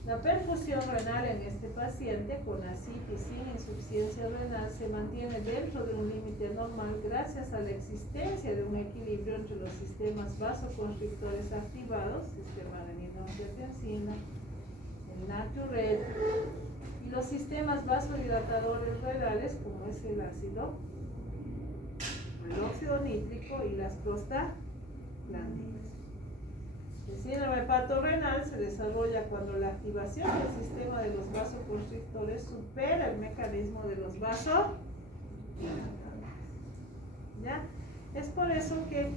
La perfusión renal en este paciente con ascitis sin insuficiencia renal se mantiene dentro de un límite normal gracias a la existencia de un equilibrio entre los sistemas vasoconstrictores activados, sistema renina-angiotensina, el natriuret, y los sistemas vasodilatadores renales como es el ácido, el óxido nítrico y las prostaglandinas. El síndrome hepatorenal se desarrolla cuando la activación del sistema de los vasoconstrictores supera el mecanismo de los vasodilatadores. ¿Ya? Es por eso que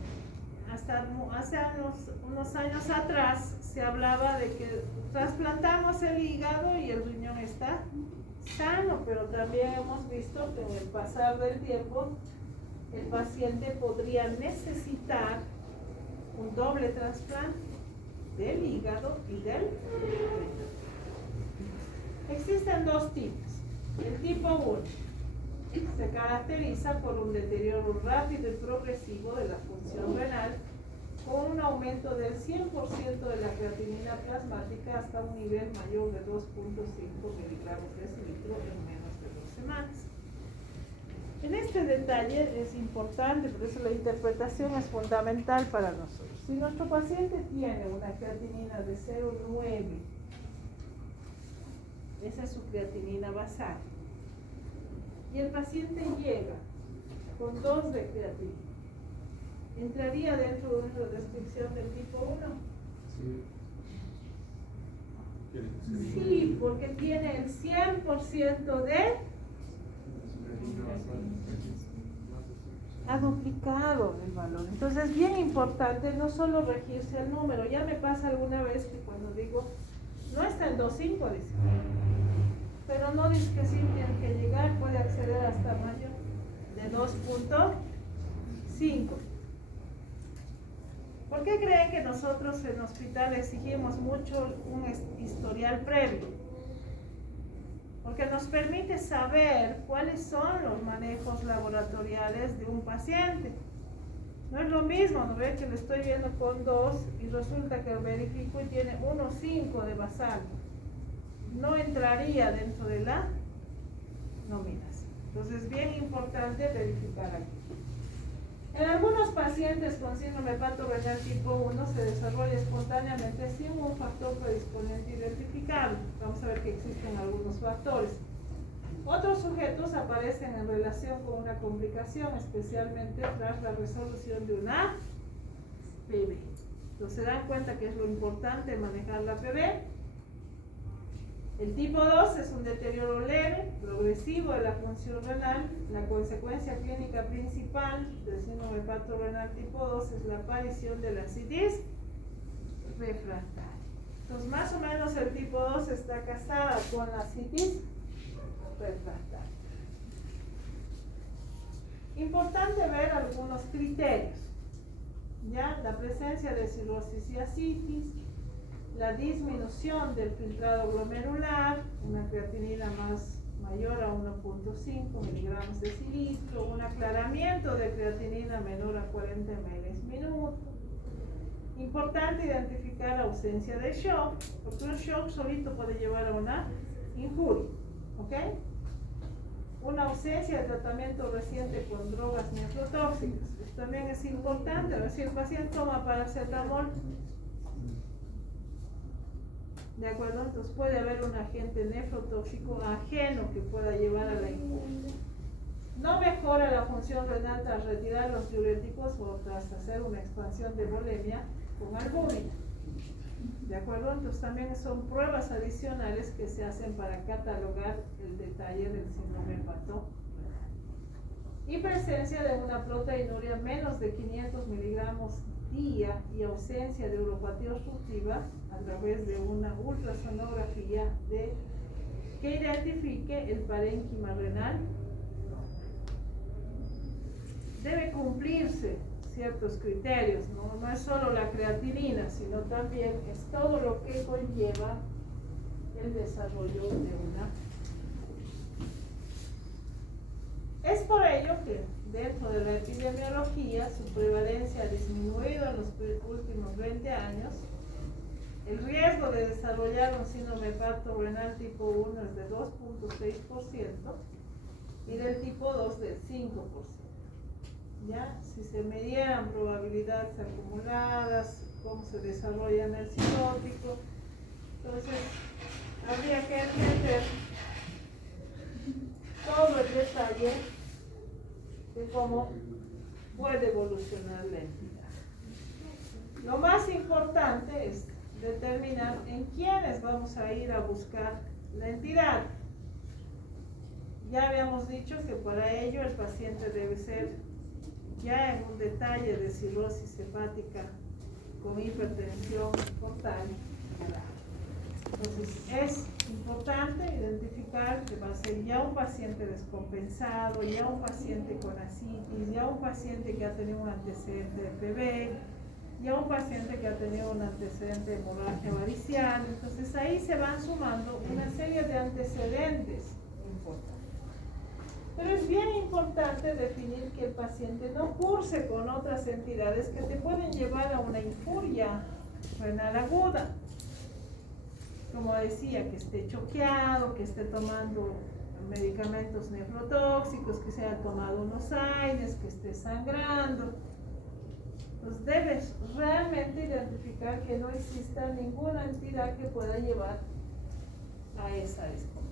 hasta hace unos años atrás se hablaba de que trasplantamos el hígado y el riñón está sano, pero también hemos visto que en el pasar del tiempo el paciente podría necesitar un doble trasplante del hígado y del riñón. Existen dos tipos. El tipo 1 se caracteriza por un deterioro rápido y progresivo de la función renal, con un aumento del 100% de la creatinina plasmática hasta un nivel mayor de 2.5 miligramos decilitro en menos de 2 semanas. En este detalle es importante, por eso la interpretación es fundamental para nosotros. Si nuestro paciente tiene una creatinina de 0,9, esa es su creatinina basal, y el paciente llega con 2 de creatinina, ¿entraría dentro de una restricción del tipo 1? Sí, porque tiene el 100% de... ha duplicado el valor. Entonces es bien importante no solo regirse el número. Ya me pasa alguna vez que cuando digo no está en 2.5, dice, pero no dice que sí tiene que llegar, puede acceder hasta mayor de 2.5. ¿Por qué creen que nosotros en hospital exigimos mucho un historial previo? Porque nos permite saber cuáles son los manejos laboratoriales de un paciente. No es lo mismo, ¿no ve? Que lo estoy viendo con 2 y resulta que lo verifico y tiene 1.5 de basal. No entraría dentro de la nominación. Entonces es bien importante verificar aquí. En algunos pacientes con síndrome hepatorenal tipo 1 se desarrolla espontáneamente sin un factor predisponente identificable. Vamos a ver que existen algunos factores. Otros sujetos aparecen en relación con una complicación, especialmente tras la resolución de una PB. Entonces se dan cuenta que es lo importante manejar la PB. El tipo 2 es un deterioro leve, progresivo de la función renal. La consecuencia clínica principal del síndrome hepatorenal tipo 2 es la aparición de la ascitis refractaria. Entonces, más o menos el tipo 2 está casada con la ascitis refractaria. Importante ver algunos criterios. ¿Ya? La presencia de cirrosis y ascitis, la disminución del filtrado glomerular, una creatinina mayor a 1.5 miligramos decilitro, un aclaramiento de creatinina menor a 40 ml minuto, Importante identificar ausencia de shock, porque un shock solito puede llevar a una injuria, ¿ok? Una ausencia de tratamiento reciente con drogas nefrotóxicas. Esto también es importante, a ver si el paciente toma paracetamol. ¿De acuerdo? Entonces puede haber un agente nefrotóxico ajeno que pueda llevar a la injuria. No mejora la función renal tras retirar los diuréticos o tras hacer una expansión de volemia con albúmina. ¿De acuerdo? Entonces también son pruebas adicionales que se hacen para catalogar el detalle del síndrome hepatorenal. Y presencia de una proteinuria menos de 500 miligramos día y ausencia de uropatía obstructiva a través de una ultrasonografía que identifique el parénquima renal. Debe cumplirse ciertos criterios, no es solo la creatinina, sino también es todo lo que conlleva el desarrollo de una. Es por ello que dentro de la epidemiología su prevalencia ha disminuido en los últimos 20 años. El riesgo de desarrollar un síndrome hepatorenal tipo 1 es de 2.6% y del tipo 2 del 5%. ¿Ya? Si se midieran probabilidades acumuladas, cómo se desarrolla en el cirrótico, entonces habría que entender todo el detalle de cómo puede evolucionar la entidad. Lo más importante es determinar en quiénes vamos a ir a buscar la entidad. Ya habíamos dicho que para ello el paciente debe ser ya en un detalle de cirrosis hepática con hipertensión portal. Entonces es importante identificar que va a ser ya un paciente descompensado, ya un paciente con ascitis, ya un paciente que ha tenido un antecedente de PV, ya un paciente que ha tenido un antecedente de hemorragia varicial. Entonces ahí se van sumando una serie de antecedentes importantes. Pero es bien importante definir que el paciente no curse con otras entidades que te pueden llevar a una infuria renal aguda. Como decía, que esté choqueado, que esté tomando medicamentos nefrotóxicos, que se haya tomado unos AINES, que esté sangrando. Entonces debes realmente identificar que no exista ninguna entidad que pueda llevar a esa descompensación.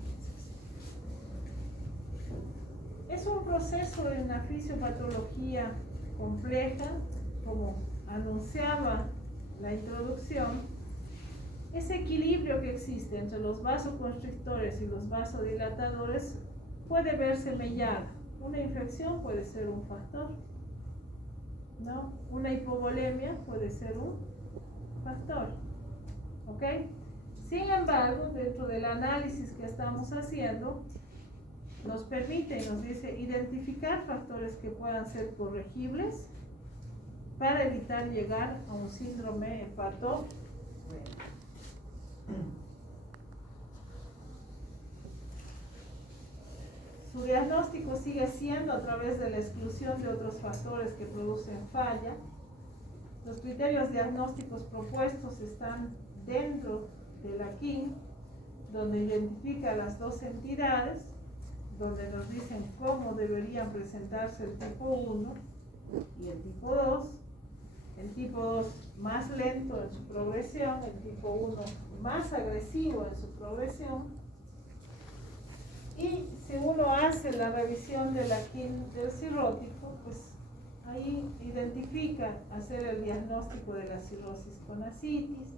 Es un proceso de una fisiopatología compleja, como anunciaba la introducción. Ese equilibrio que existe entre los vasoconstrictores y los vasodilatadores puede verse mellado. Una infección puede ser un factor, ¿no? Una hipovolemia puede ser un factor, ¿ok? Sin embargo, dentro del análisis que estamos haciendo, nos permite y nos dice identificar factores que puedan ser corregibles para evitar llegar a un síndrome hepatorenal. Su diagnóstico sigue siendo a través de la exclusión de otros factores que producen falla. Los criterios diagnósticos propuestos están dentro de la KIN, donde identifica las dos entidades, donde nos dicen cómo deberían presentarse el tipo 1 y el tipo 2. El tipo 2 más lento en su progresión, el tipo 1 más agresivo en su progresión. Y si uno hace la revisión de la KIN del cirrótico, pues ahí identifica hacer el diagnóstico de la cirrosis con ascitis,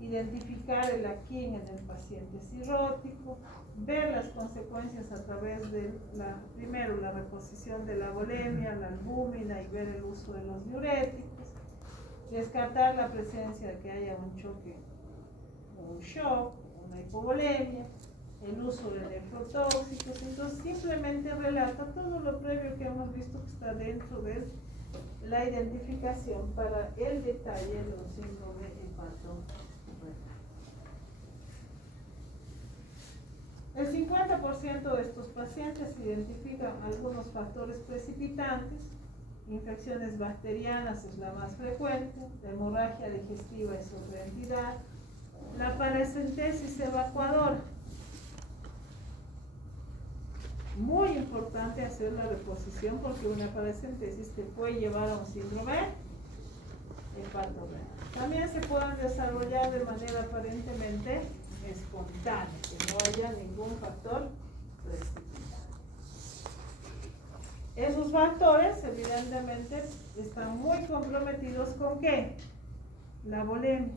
identificar el AKIN en el paciente cirrótico, ver las consecuencias a través de primero la reposición de la volemia, la albúmina y ver el uso de los diuréticos, descartar la presencia de que haya un choque, un shock, una hipovolemia, el uso de nefrotóxicos. Entonces simplemente relata todo lo previo que hemos visto que está dentro de la identificación para el detalle de un síndrome hepatorenal. El 50% de estos pacientes identifican algunos factores precipitantes infecciones bacterianas es la más frecuente, la hemorragia digestiva es otra entidad, la paracentesis evacuadora. Muy importante hacer la reposición porque una paracentesis te puede llevar a un síndrome hepatorenal. También se pueden desarrollar de manera aparentemente espontánea, que no haya ningún factor precipitante. Esos factores evidentemente están muy comprometidos con ¿qué? La volemia.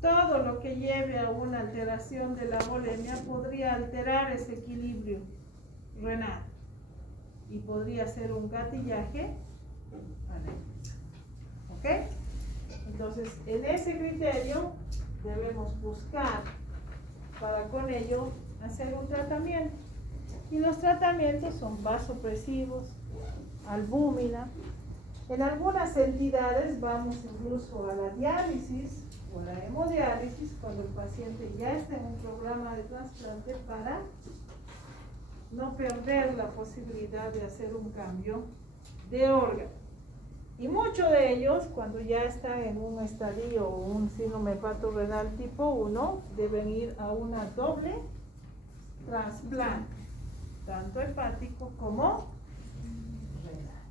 Todo lo que lleve a una alteración de la volemia podría alterar ese equilibrio renal y podría ser un gatillaje anémico. ¿Ok? Entonces, en ese criterio debemos buscar para con ello hacer un tratamiento. Y los tratamientos son vasopresivos, albúmina. En algunas entidades vamos incluso a la diálisis o la hemodiálisis cuando el paciente ya está en un programa de trasplante para no perder la posibilidad de hacer un cambio de órgano. Y muchos de ellos, cuando ya están en un estadio o un síndrome hepatorenal tipo 1, deben ir a una doble trasplante, tanto hepático como renal.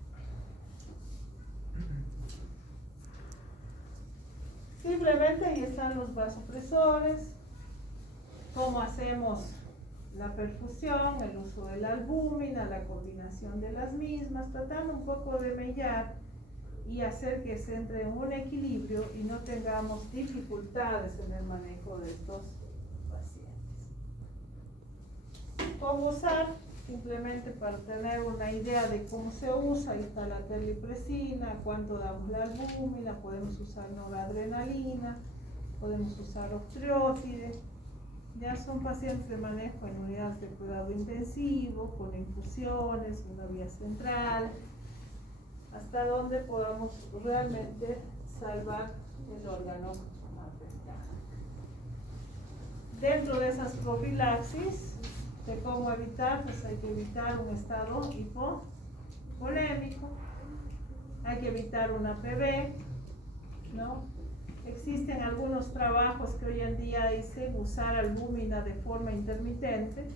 Simplemente ahí están los vasopresores, cómo hacemos la perfusión, el uso de la albúmina, la combinación de las mismas, tratando un poco de mellar y hacer que se entre en un equilibrio y no tengamos dificultades en el manejo de estos pacientes. ¿Cómo usar? Simplemente para tener una idea de cómo se usa, ahí está la terlipresina, cuánto damos la albúmina, podemos usar noradrenalina, podemos usar oftreotide. Ya son pacientes de manejo en unidades de cuidado intensivo, con infusiones, una vía central, hasta donde podamos realmente salvar el órgano afectado. Dentro de esas profilaxis, de cómo evitar, pues hay que evitar un estado hipovolémico, hay que evitar una PV, ¿no? Existen algunos trabajos que hoy en día dicen usar albúmina de forma intermitente.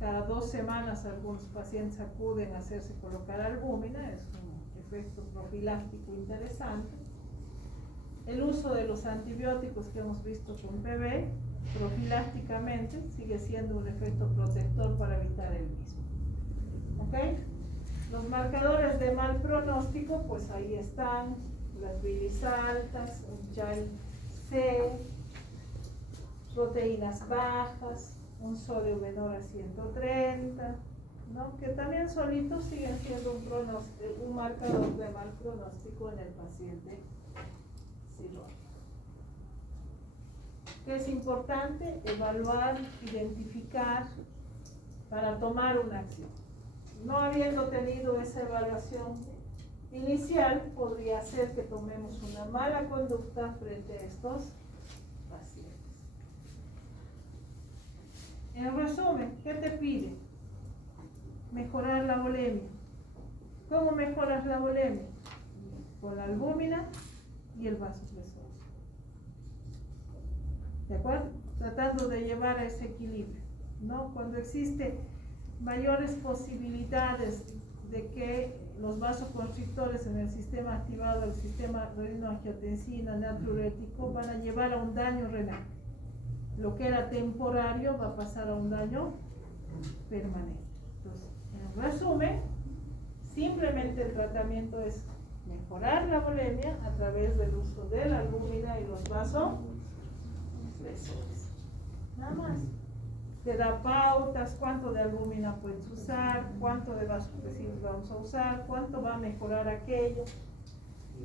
Cada 2 semanas algunos pacientes acuden a hacerse colocar albúmina, es un efecto profiláctico interesante. El uso de los antibióticos que hemos visto con PV, profilácticamente, sigue siendo un efecto protector para evitar el mismo. ¿Ok? Los marcadores de mal pronóstico, pues ahí están, las bilis altas, un CHAI C, proteínas bajas, un sodio menor a 130, ¿no? Que también solitos siguen siendo un marcador de mal pronóstico en el paciente cirrótico. Que es importante evaluar, identificar para tomar una acción. No habiendo tenido esa evaluación inicial, podría ser que tomemos una mala conducta frente a estos pacientes. En resumen, ¿qué te pide? Mejorar la volemia. ¿Cómo mejoras la volemia? Con la albúmina y el vasopresor. ¿De acuerdo? Tratando de llevar a ese equilibrio, ¿no? Cuando existe mayores posibilidades de que los vasoconstrictores en el sistema activado del sistema renina-angiotensina natriurético van a llevar a un daño renal. Lo que era temporario va a pasar a un daño permanente. Entonces, en resumen, simplemente el tratamiento es mejorar la volemia a través del uso de la albúmina y los vasopresores. Nada más. Te da pautas, cuánto de albúmina puedes usar, cuánto de vasopresivos vamos a usar, cuánto va a mejorar aquello.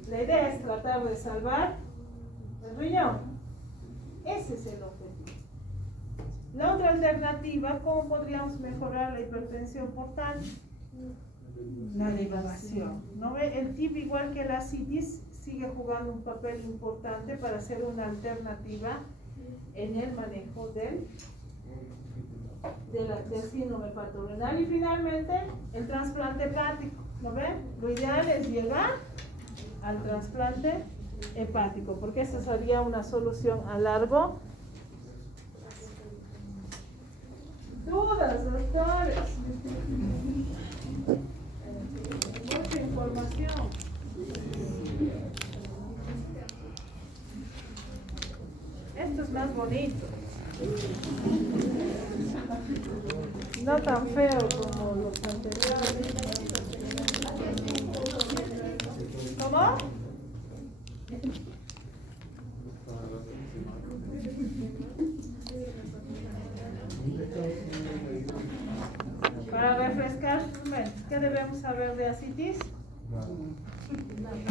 La idea es tratar de salvar el riñón. Ese es el objetivo. La otra alternativa, ¿cómo podríamos mejorar la hipertensión portal? La derivación. ¿No ve? El TIP, igual que la ascitis, sigue jugando un papel importante para ser una alternativa en el manejo del síndrome hepatorenal. Y finalmente, el trasplante hepático. ¿No ven? Lo ideal es llegar al trasplante hepático, porque esa sería una solución a largo. ¿Dudas, doctores? Mucha información. Esto es más bonito. No tan feo como los anteriores. ¿Cómo? Para refrescar sus mentes, ¿qué debemos saber de ascitis?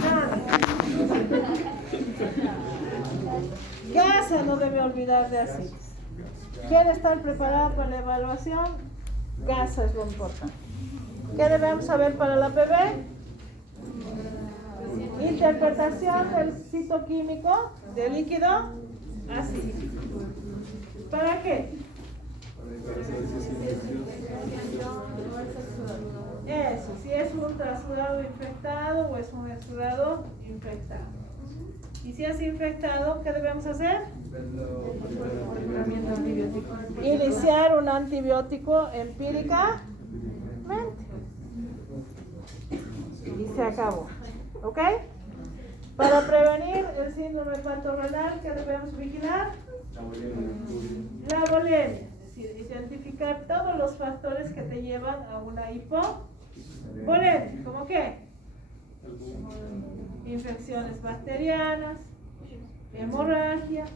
Nada. Gasa no debe olvidar de ascitis. ¿Quiere estar preparado para la evaluación? Gasa es lo importante. ¿Qué debemos saber para la PB? Interpretación del citoquímico del líquido ácido. ¿Para qué? Eso, si es un trasudado infectado o es un exudado infectado. Y si es infectado, ¿qué debemos hacer? Iniciar un antibiótico empíricamente. Y se acabó. ¿Ok? Para prevenir el síndrome hepatorenal, ¿qué debemos vigilar? La bulimia. Es decir, identificar todos los factores que te llevan a una hipovolemia. ¿Cómo qué? Infecciones bacterianas, hemorragia,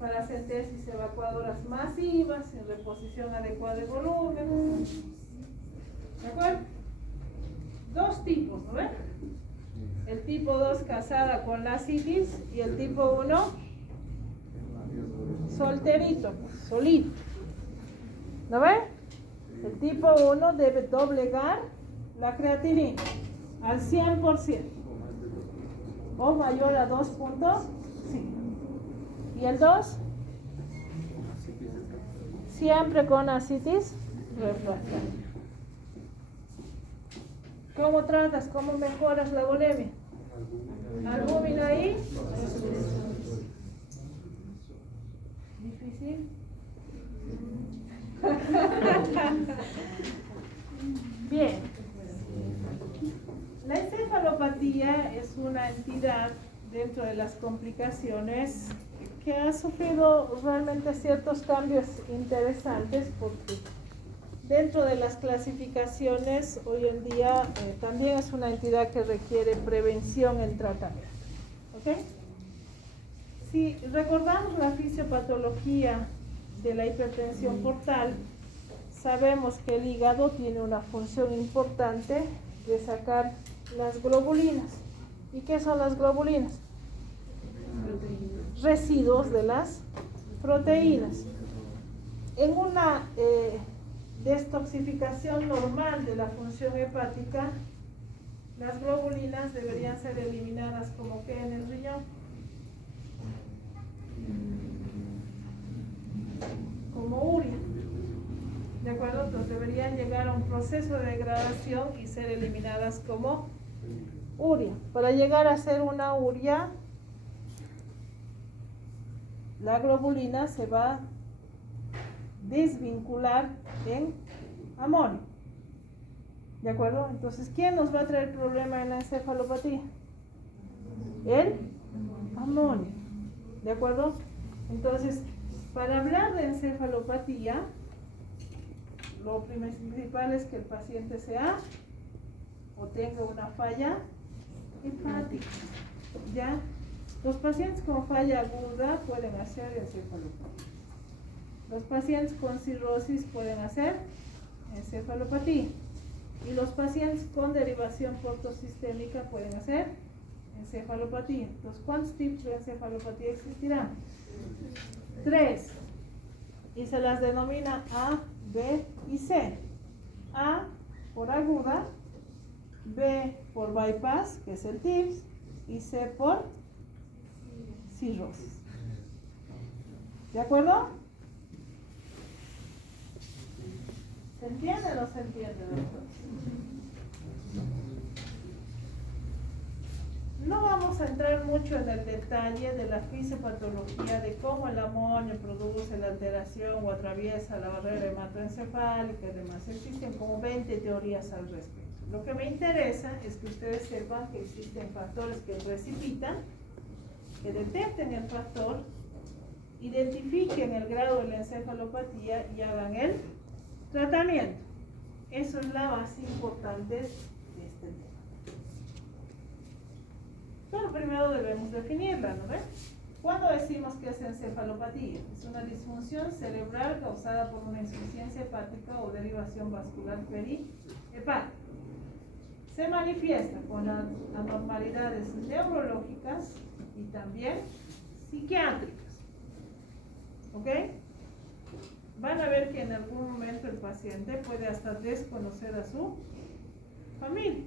paracentesis evacuadoras masivas, sin reposición adecuada de volumen. ¿De acuerdo? Dos tipos, ¿no ven? El tipo 2 casada con la ascitis y el tipo 1 solterito, solito. ¿No ven? El tipo 1 debe doblegar la creatinina al 100% o mayor a 2.5. ¿Y el 2? Siempre con ascitis refractaria. ¿Cómo tratas? ¿Cómo mejoras la bulimia? Albúmina y difícil. Bien. La encefalopatía es una entidad dentro de las complicaciones que ha sufrido realmente ciertos cambios interesantes, porque dentro de las clasificaciones hoy en día también es una entidad que requiere prevención en tratamiento. ¿Ok? Si recordamos la fisiopatología de la hipertensión portal, sabemos que el hígado tiene una función importante de sacar las globulinas. ¿Y qué son las globulinas? Residuos de las proteínas. En una detoxificación normal de la función hepática, las globulinas deberían ser eliminadas como que en el riñón, como urea. ¿De acuerdo? Entonces deberían llegar a un proceso de degradación y ser eliminadas como urea. Para llegar a ser una urea, la globulina se va a desvincular en amonio. ¿De acuerdo? Entonces, ¿quién nos va a traer problema en la encefalopatía? El amonio. ¿De acuerdo? Entonces, para hablar de encefalopatía, lo principal es que el paciente sea o tenga una falla hepática. ¿Ya? Los pacientes con falla aguda pueden hacer encefalopatía. Los pacientes con cirrosis pueden hacer encefalopatía. Y los pacientes con derivación portosistémica pueden hacer encefalopatía. Entonces, ¿cuántos tipos de encefalopatía existirán? 3. Y se las denomina A, B y C. A por aguda, B por bypass, que es el TIPS, y C por cirrosis. ¿De acuerdo? ¿Se entiende o no se entiende, doctor? vamos a entrar mucho en el detalle de la fisiopatología, de cómo el amonio produce la alteración o atraviesa la barrera hematoencefálica y demás. Existen como 20 teorías al respecto. Lo que me interesa es que ustedes sepan que existen factores que precipitan, que detecten el factor, identifiquen el grado de la encefalopatía y hagan el tratamiento. Eso es la base importante de este tema. Pero primero debemos definirla, ¿no ves? ¿Cuándo decimos que es encefalopatía? Es una disfunción cerebral causada por una insuficiencia hepática o derivación vascular perihepática. Se manifiesta con anormalidades neurológicas y también psiquiátricas. ¿Ok? Van a ver que en algún momento el paciente puede hasta desconocer a su familia.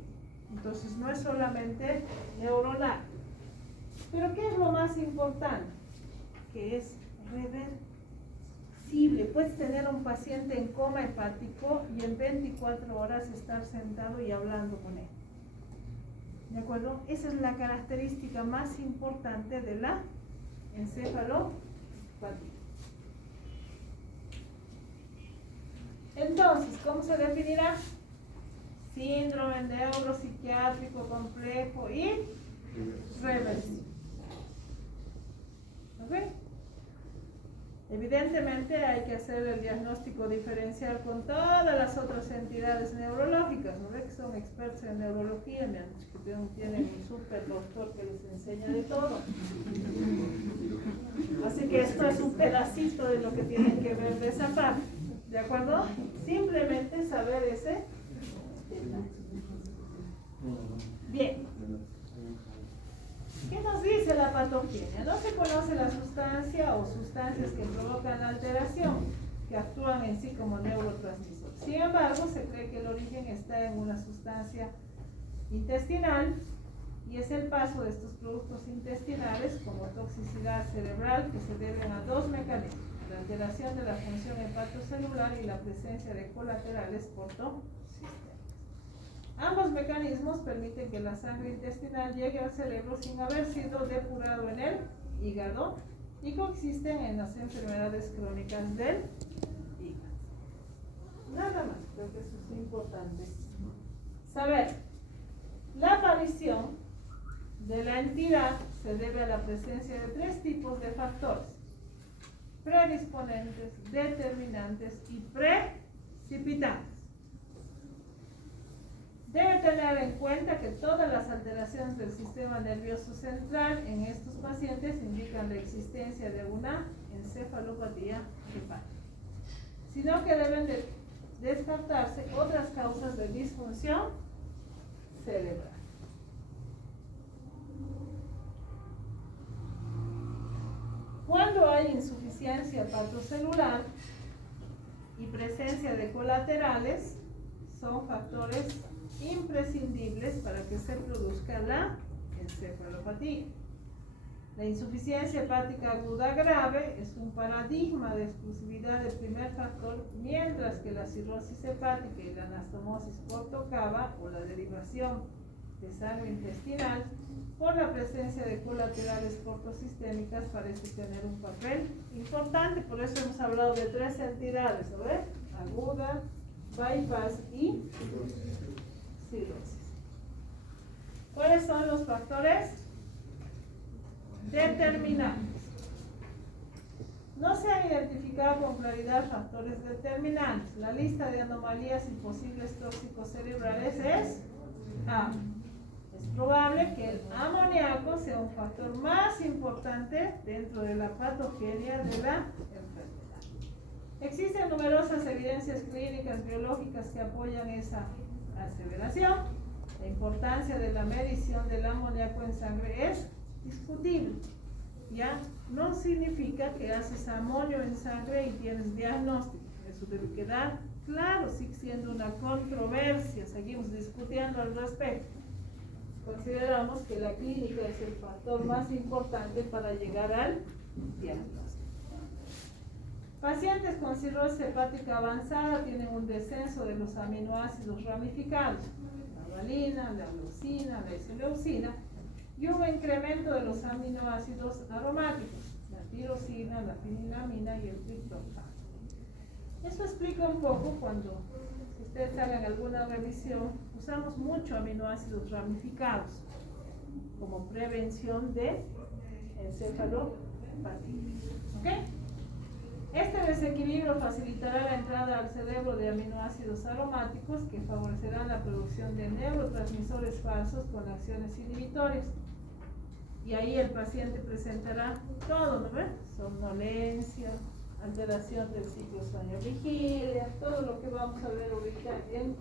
Entonces no es solamente neuronal. Pero ¿qué es lo más importante? Que es reversible. Puedes tener a un paciente en coma hepático y en 24 horas estar sentado y hablando con él. ¿De acuerdo? Esa es la característica más importante de la encefalopatía. Entonces, ¿cómo se definirá? Síndrome neuropsiquiátrico complejo y reversible. ¿Ok? Evidentemente hay que hacer el diagnóstico diferencial con todas las otras entidades neurológicas, ¿no ve? Que son expertos en neurología, me han dicho que tienen un super doctor que les enseña de todo. Así que esto es un pedacito de lo que tienen que ver de esa parte, ¿de acuerdo? Simplemente saber ese detalle. Bien. ¿Qué nos dice la patogenia? No se conoce la sustancia o sustancias que provocan la alteración, que actúan en sí como neurotransmisores. Sin embargo, se cree que el origen está en una sustancia intestinal y es el paso de estos productos intestinales como toxicidad cerebral que se deben a dos mecanismos: la alteración de la función hepatocelular y la presencia de colaterales portosistémicos. Ambos mecanismos permiten que la sangre intestinal llegue al cerebro sin haber sido depurado en el hígado y coexisten en las enfermedades crónicas del hígado. Nada más, creo que eso es importante saber. La aparición de la entidad se debe a la presencia de tres tipos de factores: predisponentes, determinantes y precipitantes. Debe tener en cuenta que todas las alteraciones del sistema nervioso central en estos pacientes indican la existencia de una encefalopatía hepática, sino que deben de descartarse otras causas de disfunción cerebral. Cuando hay insuficiencia hepatocelular y presencia de colaterales, son factores imprescindibles para que se produzca la encefalopatía. La insuficiencia hepática aguda grave es un paradigma de exclusividad del primer factor, mientras que la cirrosis hepática y la anastomosis portocava o la derivación de sangre intestinal por la presencia de colaterales portosistémicas parece tener un papel importante. Por eso hemos hablado de tres entidades, ¿no ves? Aguda, bypass y cirrosis. ¿Cuáles son los factores determinantes? No se han identificado con claridad factores determinantes. La lista de anomalías y posibles tóxicos cerebrales es A. Es probable que el amoníaco sea un factor más importante dentro de la patogenia de la enfermedad. Existen numerosas evidencias clínicas biológicas que apoyan esa aseveración. La importancia de la medición del amoníaco en sangre es discutible. Ya no significa que haces amonio en sangre y tienes diagnóstico. Eso debe quedar claro, sigue siendo una controversia. Seguimos discutiendo al respecto. Consideramos que la clínica es el factor más importante para llegar al diagnóstico. Pacientes con cirrosis hepática avanzada tienen un descenso de los aminoácidos ramificados, la valina, la leucina, la isoleucina, y un incremento de los aminoácidos aromáticos, la tirosina, la fenilamina y el triptofano. Eso explica un poco cuando, si ustedes hagan alguna revisión, usamos mucho aminoácidos ramificados como prevención de encefalopatía. ¿Ok? Este desequilibrio facilitará la entrada al cerebro de aminoácidos aromáticos que favorecerán la producción de neurotransmisores falsos con acciones inhibitorias. Y ahí el paciente presentará todo, ¿no ven? Somnolencia, alteración del ciclo sueño-vigilia, todo lo que vamos a ver ahorita en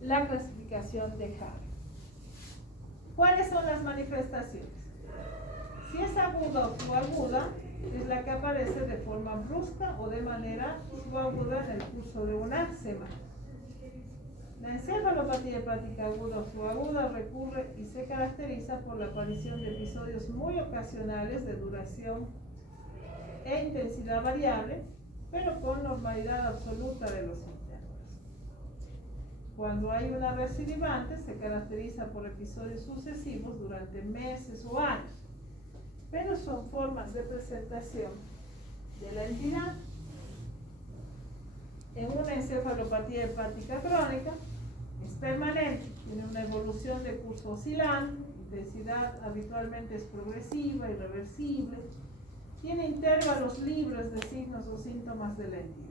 la clasificación de Harvey. ¿Cuáles son las manifestaciones? Si es aguda o subaguda, es la que aparece de forma brusca o de manera subaguda en el curso de una semana. La encefalopatía hepática aguda o subaguda recurre y se caracteriza por la aparición de episodios muy ocasionales de duración e intensidad variable, pero con normalidad absoluta de los intervalos. Cuando hay una recidivante, se caracteriza por episodios sucesivos durante meses o años, pero son formas de presentación de la entidad. En una encefalopatía hepática crónica es permanente, tiene una evolución de curso oscilante, intensidad habitualmente es progresiva y reversible, tiene intervalos libres de signos o síntomas de la entidad.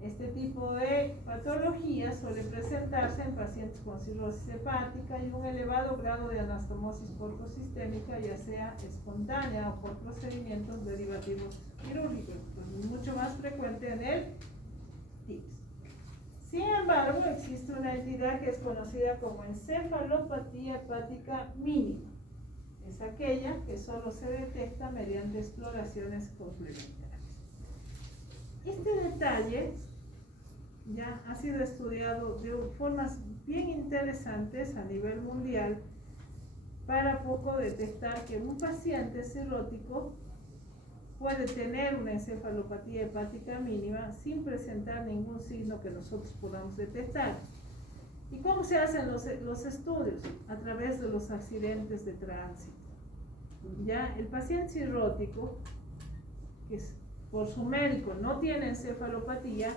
Este tipo de patología suele presentarse en pacientes con cirrosis hepática y un elevado grado de anastomosis portosistémica, ya sea espontánea o por procedimientos derivativos quirúrgicos. Entonces, es mucho más frecuente en el TIPS. Sin embargo, existe una entidad que es conocida como encefalopatía hepática mínima. Es aquella que solo se detecta mediante exploraciones complementarias. Este detalle ya ha sido estudiado de formas bien interesantes a nivel mundial para poco detectar que un paciente cirrótico puede tener una encefalopatía hepática mínima sin presentar ningún signo que nosotros podamos detectar. ¿Y cómo se hacen los estudios? A través de los accidentes de tránsito. Ya el paciente cirrótico, que por su médico no tiene encefalopatía,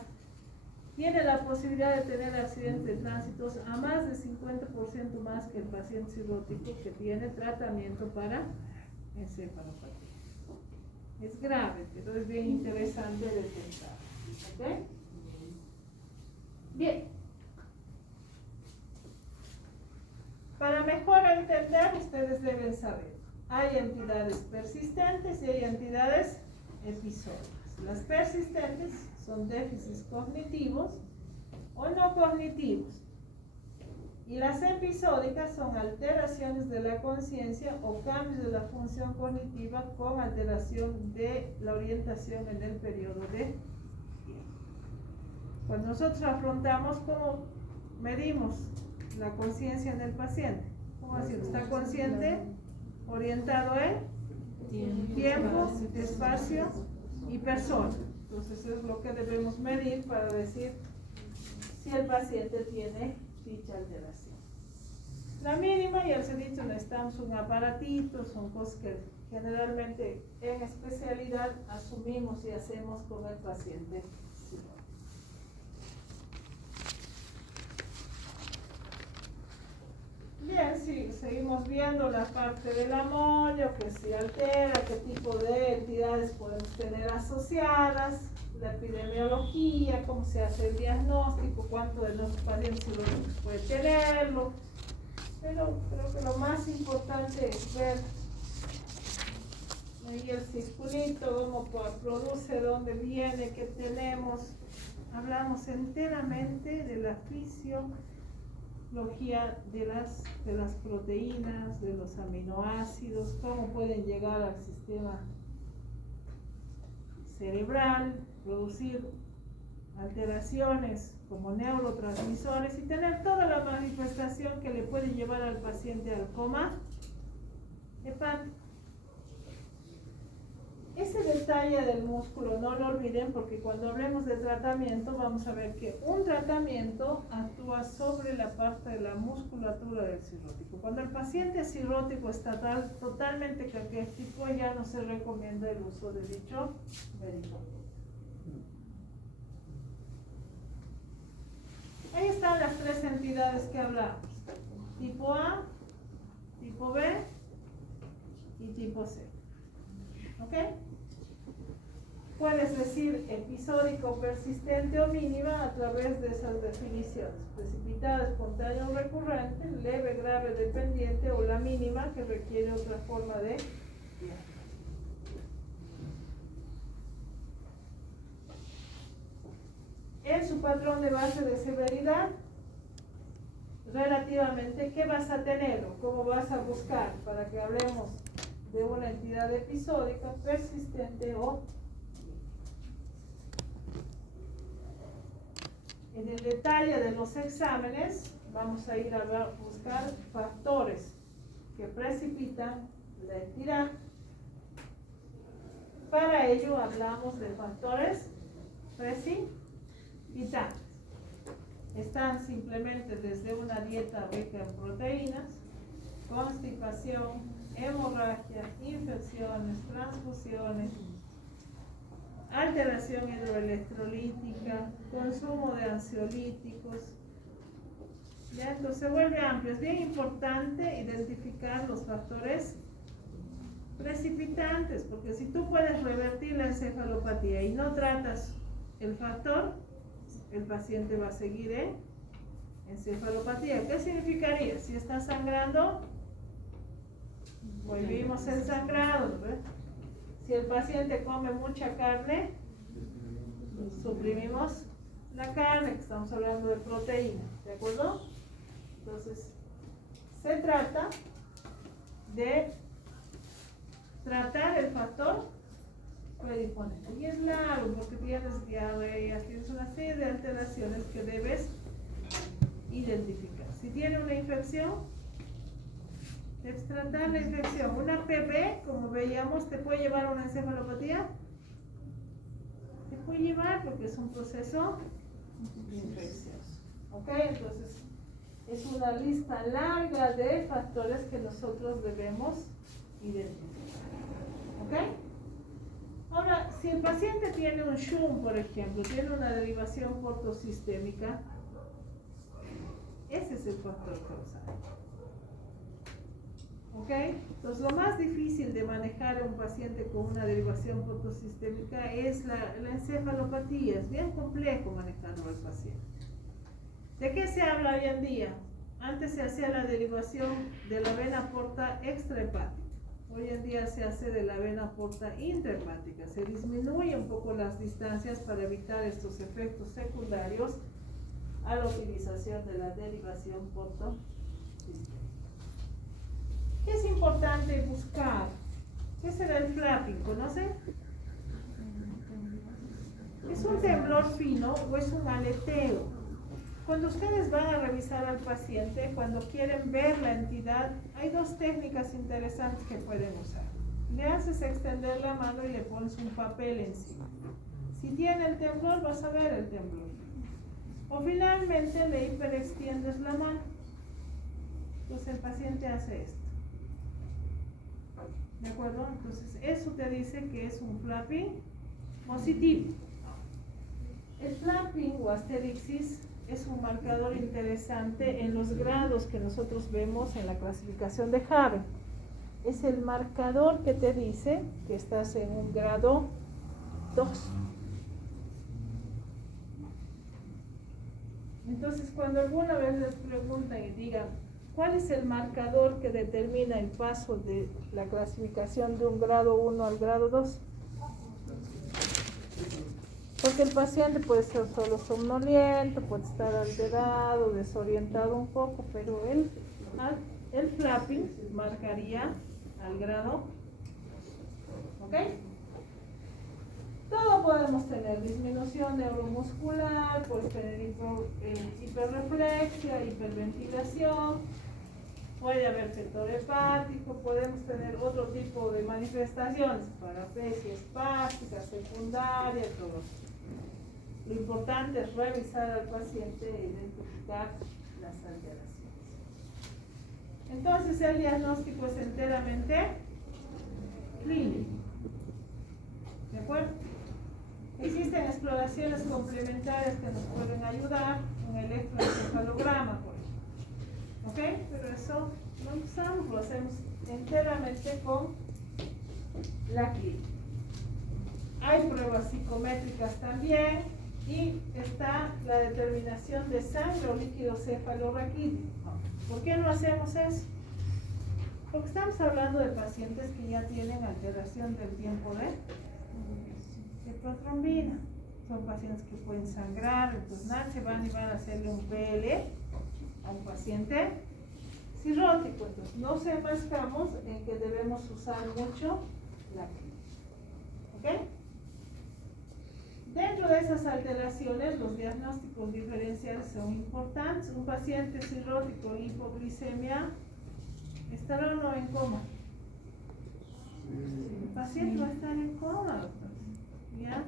tiene la posibilidad de tener accidentes de tránsito a más de 50% más que el paciente cirrótico que tiene tratamiento para encefalopatía. Es grave, pero es bien interesante detectar. ¿Ok? Bien. Para mejor entender, ustedes deben saber, hay entidades persistentes y hay entidades episódicas. Las persistentes son déficits cognitivos o no cognitivos. Y las episódicas son alteraciones de la conciencia o cambios de la función cognitiva con alteración de la orientación en el periodo de tiempo. Cuando nosotros afrontamos, ¿cómo medimos la conciencia en el paciente? ¿Cómo así? ¿Está consciente? Orientado en tiempo, espacio y persona. Entonces es lo que debemos medir para decir si el paciente tiene dicha alteración. La mínima, ya les he dicho, necesitamos un aparatito, son cosas que generalmente en especialidad asumimos y hacemos con el paciente. Bien, sí, seguimos viendo la parte del amonio, que se altera, qué tipo de entidades podemos tener asociadas, la epidemiología, cómo se hace el diagnóstico, cuánto de los pacientes cirróticos puede tenerlo. Pero creo que lo más importante es ver ahí el circulito, cómo produce, dónde viene, qué tenemos. Hablamos enteramente de la fisiología de las proteínas, de los aminoácidos, cómo pueden llegar al sistema cerebral, producir alteraciones como neurotransmisores y tener toda la manifestación que le puede llevar al paciente al coma hepático. Ese detalle del músculo no lo olviden, porque cuando hablemos de tratamiento vamos a ver que un tratamiento actúa sobre la parte de la musculatura del cirrótico. Cuando el paciente cirrótico está totalmente caquético, ya no se recomienda el uso de dicho medicamento. Ahí están las tres entidades que hablamos: tipo A, tipo B y tipo C. ¿Ok? Puedes decir episódico, persistente o mínima a través de esas definiciones: precipitada, espontánea o recurrente, leve, grave, dependiente, o la mínima, que requiere otra forma de diagnóstico. En su patrón de base de severidad, relativamente, ¿qué vas a tener o cómo vas a buscar para que hablemos de una entidad episódica, persistente o en el detalle de los exámenes? Vamos a ir a buscar factores que precipitan la entidad. Para ello hablamos de factores precipitantes. Están simplemente desde una dieta rica en proteínas, constipación, hemorragia, infecciones, transfusiones, alteración hidroelectrolítica, consumo de ansiolíticos. ¿Ya? Entonces se vuelve amplio. Es bien importante identificar los factores precipitantes, porque si tú puedes revertir la encefalopatía y no tratas el factor, el paciente va a seguir en encefalopatía. ¿Qué significaría? Si está sangrando, volvimos el sangrado, ¿ves? Si el paciente come mucha carne, suprimimos la carne, que estamos hablando de proteína, ¿de acuerdo? Entonces, se trata de tratar el factor predisponente. Y es largo porque tienes diarrea, tienes una serie de alteraciones que debes identificar. Si tiene una infección, debes tratar la infección. Una PB, como veíamos, ¿te puede llevar a una encefalopatía? Te puede llevar porque es un proceso infeccioso. ¿Ok? Entonces, es una lista larga de factores que nosotros debemos identificar. ¿Ok? Ahora, si el paciente tiene un SHUM, por ejemplo, tiene una derivación portosistémica, ese es el factor causal. ¿Ok? Entonces, lo más difícil de manejar a un paciente con una derivación portosistémica es la encefalopatía. Es bien complejo manejarlo al paciente. ¿De qué se habla hoy en día? Antes se hacía la derivación de la vena porta extrahepática. Hoy en día se hace de la vena porta intrahepática. Se disminuye un poco las distancias para evitar estos efectos secundarios a la utilización de la derivación portosistémica. ¿Qué es importante buscar? ¿Qué será el flapping? ¿Conocen? ¿Es un temblor fino o es un aleteo? Cuando ustedes van a revisar al paciente, cuando quieren ver la entidad, hay dos técnicas interesantes que pueden usar. Le haces extender la mano y le pones un papel encima. Si tiene el temblor, vas a ver el temblor. O finalmente le hiperextiendes la mano. Entonces el paciente hace esto. ¿De acuerdo? Entonces eso te dice que es un flapping positivo. El flapping o asterixis es un marcador interesante en los grados que nosotros vemos en la clasificación de Haven. Es el marcador que te dice que estás en un grado 2. Entonces, cuando alguna vez les preguntan y digan, ¿cuál es el marcador que determina el paso de la clasificación de un grado 1 al grado 2? Porque el paciente puede ser solo somnoliento, puede estar alterado, desorientado un poco, pero el flapping marcaría al grado. ¿Ok? Todo podemos tener: disminución neuromuscular, puedes tener hiperreflexia, hiperventilación, Puede haber sector hepático, podemos tener otro tipo de manifestaciones, paraplegia espástica, secundaria, todo. Lo importante es revisar al paciente e identificar las alteraciones. Entonces el diagnóstico es enteramente clínico. ¿De acuerdo? Existen exploraciones complementarias que nos pueden ayudar, un electroencefalograma, por ejemplo. ¿Ok? Pero eso no usamos, lo hacemos enteramente con la clínica. Hay pruebas psicométricas también y está la determinación de sangre o líquido cefalorraquídeo. ¿Por qué no hacemos eso? Porque estamos hablando de pacientes que ya tienen alteración del tiempo de protrombina. Son pacientes que pueden sangrar, entonces se van y van a hacerle un PL a un paciente cirrótico. Entonces no se enfrascamos en que debemos usar mucho la clínica. ¿Ok? Dentro de esas alteraciones, los diagnósticos diferenciales son importantes. Un paciente cirrótico e hipoglicemia estará o no en coma. El paciente va a estar en coma, doctor. ¿Ya?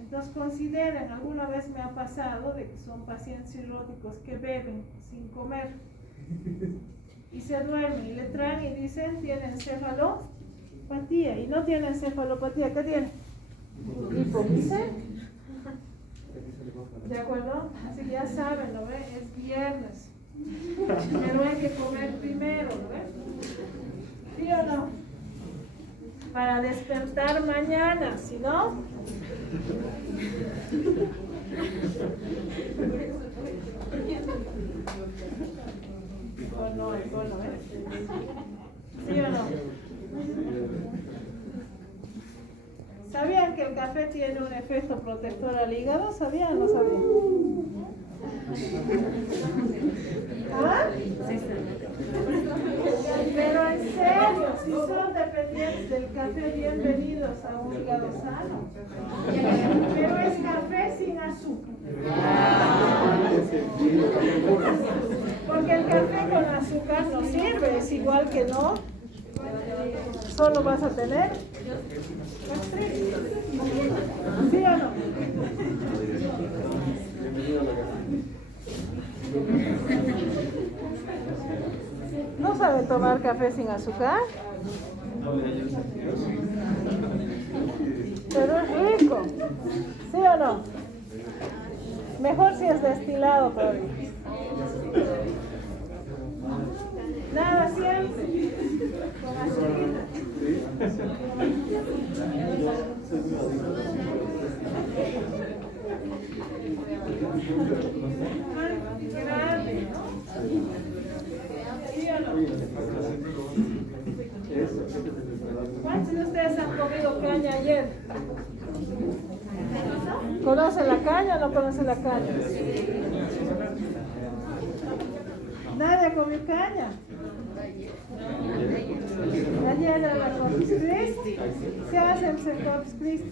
Entonces consideren, alguna vez me ha pasado de que son pacientes cirróticos que beben sin comer y se duermen y le traen y dicen tienen encefalopatía y no tienen encefalopatía, ¿qué tienen? Hipoglicemia. ¿De acuerdo? Así que ya saben, ¿lo ven? Es viernes, pero hay que comer primero, ¿lo ven? ¿Sí o no? Para despertar mañana, si no, no, ¿eh? ¿Sí o no? ¿Sabían que el café tiene un efecto protector al hígado? ¿Sabían o no sabían? ¿Ah? Pero en serio, si son dependientes del café, bienvenidos a un hígado sano. Pero es café sin azúcar. Porque el café con azúcar no sirve, es igual que no. Solo vas a tener gastritis. ¿Sí o no? ¿No sabe tomar café sin azúcar? Pero es rico. ¿Sí o no? Mejor si es destilado, pero nada, siempre con azúcar. Grande, ¿no? ¿Sí o no? ¿Cuántos de ustedes han comido caña ayer? ¿Conocen la caña o no conocen la caña? Nadie comió caña. Ayer era la Corpus Christi. Se hace el Corpus Christi.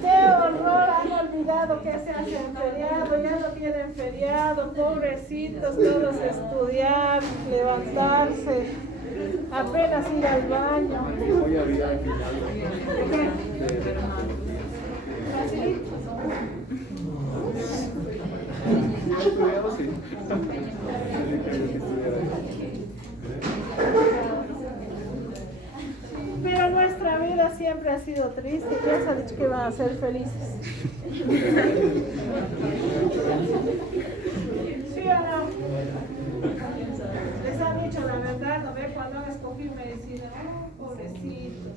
¡Qué horror! Han olvidado que se hace en feriado, ya no tienen feriado, pobrecitos, todos estudiar, levantarse, apenas ir al baño. Hoy había final. Facilito. Estudiado, sí. Pero nuestra vida siempre ha sido triste. ¿Quién se ha dicho que van a ser felices? ¿Sí o no? Les han dicho la verdad, ¿no ve? Cuando han escogido medicina, oh, pobrecitos.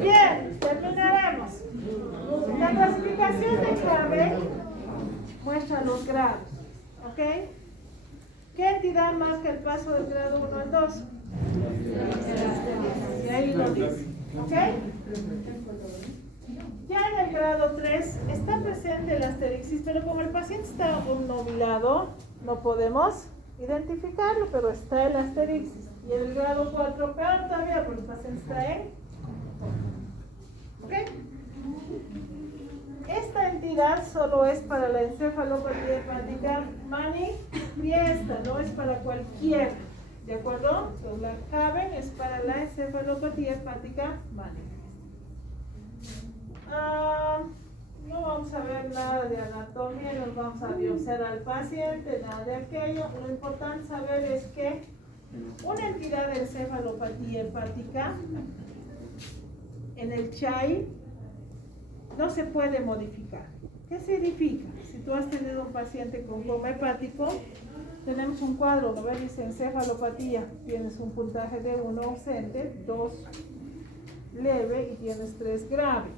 Bien, terminaremos. La clasificación de Clave muestra los grados, ¿ok? ¿Qué entidad marca el paso del grado 1 al 2? Y ahí lo dice, ¿ok? Ya en el grado 3 está presente el asterixis, pero como el paciente está obnubilado, no podemos identificarlo, pero está el asterixis. Y el grado 4 peor todavía, porque el paciente está en. ¿Ok? Esta entidad solo es para la encefalopatía hepática manifiesta, no es para cualquiera. ¿De acuerdo? Entonces la CABEN es para la encefalopatía hepática manifiesta. No vamos a ver nada de anatomía, no vamos a biopsiar al paciente, nada de aquello. Lo importante saber es que una entidad de encefalopatía hepática en el CHAI no se puede modificar. ¿Qué significa? Si tú has tenido un paciente con coma hepático, tenemos un cuadro, ¿no ves? Dice encefalopatía, tienes un puntaje de 1 ausente, 2 leve y tienes 3 grave.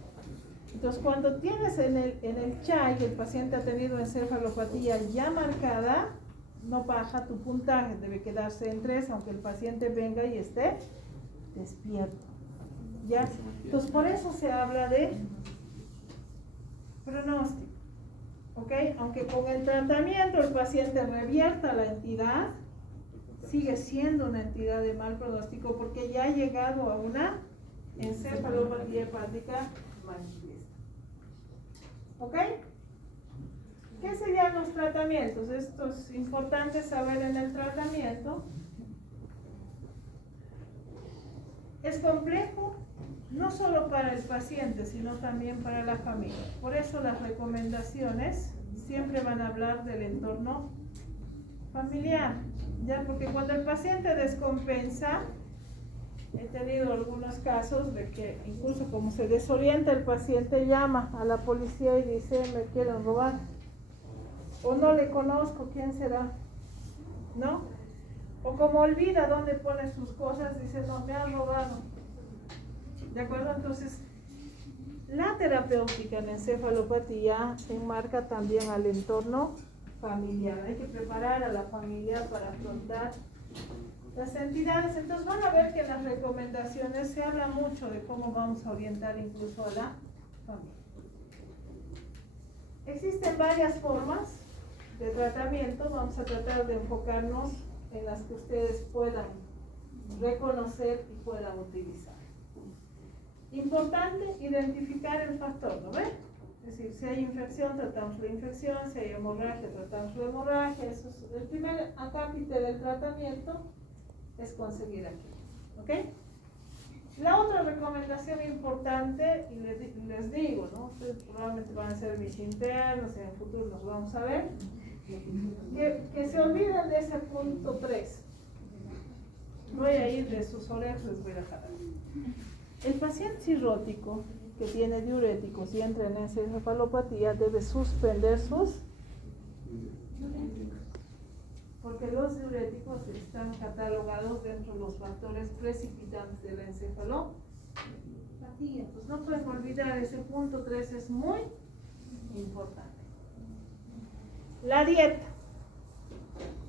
Entonces, cuando tienes en el CHAI, el paciente ha tenido encefalopatía ya marcada, no baja tu puntaje, debe quedarse en 3, aunque el paciente venga y esté despierto. ¿Ya? Entonces, por eso se habla de pronóstico. ¿Ok? Aunque con el tratamiento el paciente revierta la entidad, sigue siendo una entidad de mal pronóstico porque ya ha llegado a una encefalopatía hepática manifiesta. ¿Ok? ¿Qué serían los tratamientos? Esto es importante saber en el tratamiento. Es complejo, no solo para el paciente, sino también para la familia. Por eso las recomendaciones siempre van a hablar del entorno familiar, ¿ya? Porque cuando el paciente descompensa, he tenido algunos casos de que incluso como se desorienta el paciente, llama a la policía y dice, me quieren robar. O no le conozco, ¿quién será? ¿No? O como olvida dónde pone sus cosas, dice, no, me han robado. ¿De acuerdo? Entonces, la terapéutica en encefalopatía enmarca también al entorno familiar. Hay que preparar a la familia para afrontar las entidades. Entonces van a ver que en las recomendaciones se habla mucho de cómo vamos a orientar incluso a la familia. Existen varias formas de tratamiento. Vamos a tratar de enfocarnos en las que ustedes puedan reconocer y puedan utilizar. Importante identificar el factor, ¿no ven? Es decir, si hay infección, tratamos la infección, si hay hemorragia, tratamos la hemorragia. Eso es el primer acápite del tratamiento, es conseguir aquí, ¿ok? La otra recomendación importante, y les digo, ¿no? Ustedes probablemente van a ser mis internos, en el futuro nos vamos a ver, que se olviden de ese punto 3. Voy a ir de sus orejas, les voy a jalar. El paciente cirrótico que tiene diuréticos y entra en encefalopatía debe suspender sus diuréticos, porque los diuréticos están catalogados dentro de los factores precipitantes de la encefalopatía. Entonces no pueden olvidar, ese punto 3 es muy importante. La dieta.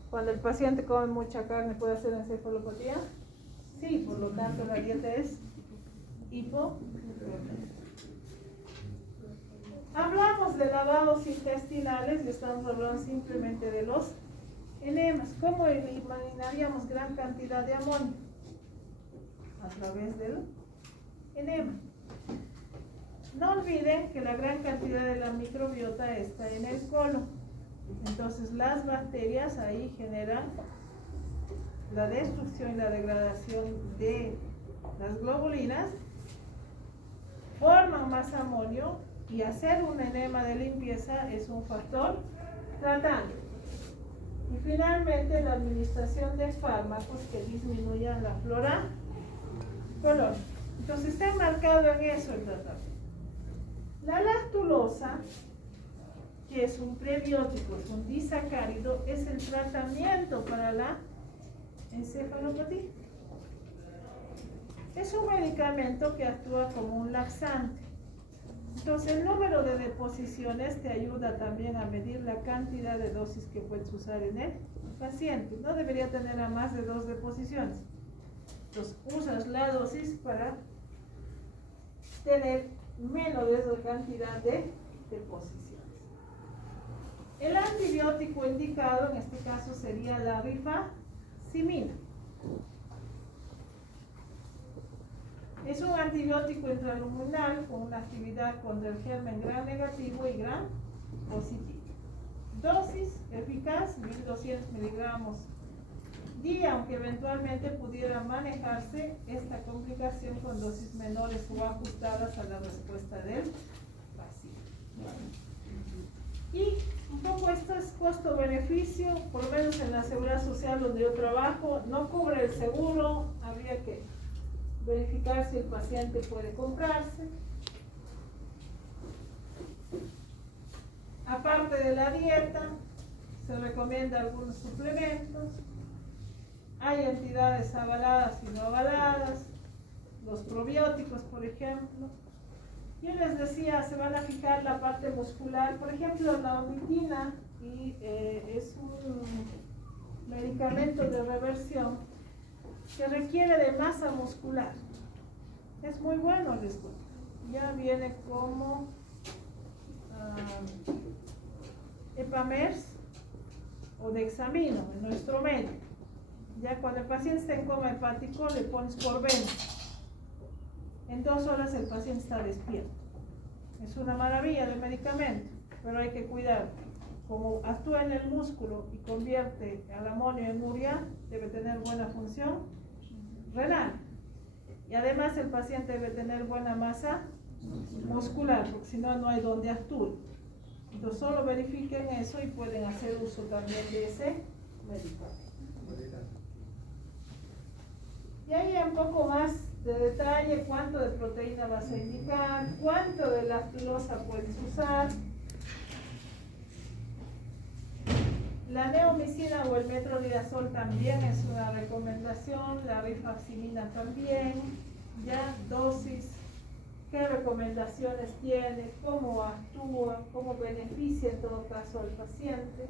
Cuando el paciente come mucha carne, ¿puede hacer encefalopatía? Sí, por lo tanto la dieta es hipoproteica. Hablamos de lavados intestinales y estamos hablando simplemente de los enemas. ¿Cómo eliminaríamos gran cantidad de amonio? A través del enema. No olviden que la gran cantidad de la microbiota está en el colon. Entonces las bacterias ahí generan la destrucción y la degradación de las globulinas, forman más amonio, y hacer un enema de limpieza es un factor tratante. Y finalmente la administración de fármacos que disminuyan la flora colónica. Entonces está enmarcado en eso el tratamiento. La lactulosa, que es un prebiótico, es un disacárido, es el tratamiento para la encefalopatía. Es un medicamento que actúa como un laxante. Entonces el número de deposiciones te ayuda también a medir la cantidad de dosis que puedes usar en el paciente. No debería tener a más de 2 deposiciones. Entonces usas la dosis para tener menos de esa cantidad de deposiciones. El antibiótico indicado en este caso sería la rifacimina. Es un antibiótico intraluminal con una actividad contra el germen gram negativo y gram positivo. Dosis eficaz 1200 miligramos día, aunque eventualmente pudiera manejarse esta complicación con dosis menores o ajustadas a la respuesta del paciente. Y un poco esto es costo-beneficio, por lo menos en la seguridad social donde yo trabajo, no cubre el seguro, habría que verificar si el paciente puede comprarse. Aparte de la dieta, se recomienda algunos suplementos. Hay entidades avaladas y no avaladas, los probióticos, por ejemplo. Yo les decía, se van a fijar la parte muscular, por ejemplo, la omitina, y es un medicamento de reversión que requiere de masa muscular. Es muy bueno, les cuento. Ya viene como Epamers o Dexamino en nuestro medio. Ya cuando el paciente está en coma hepático le pones por vena. En 2 horas el paciente está despierto. Es una maravilla de medicamento, pero hay que cuidar. Como actúa en el músculo y convierte al amonio en urea, debe tener buena función renal. Y además el paciente debe tener buena masa muscular, porque si no, no hay donde actúe. Entonces solo verifiquen eso y pueden hacer uso también de ese medicamento. Y ahí un poco más de detalle, cuánto de proteína vas a indicar, cuánto de lactulosa puedes usar. La neomicina o el metronidazol también es una recomendación, la rifaximin también, ya dosis, qué recomendaciones tiene, cómo actúa, cómo beneficia en todo caso al paciente.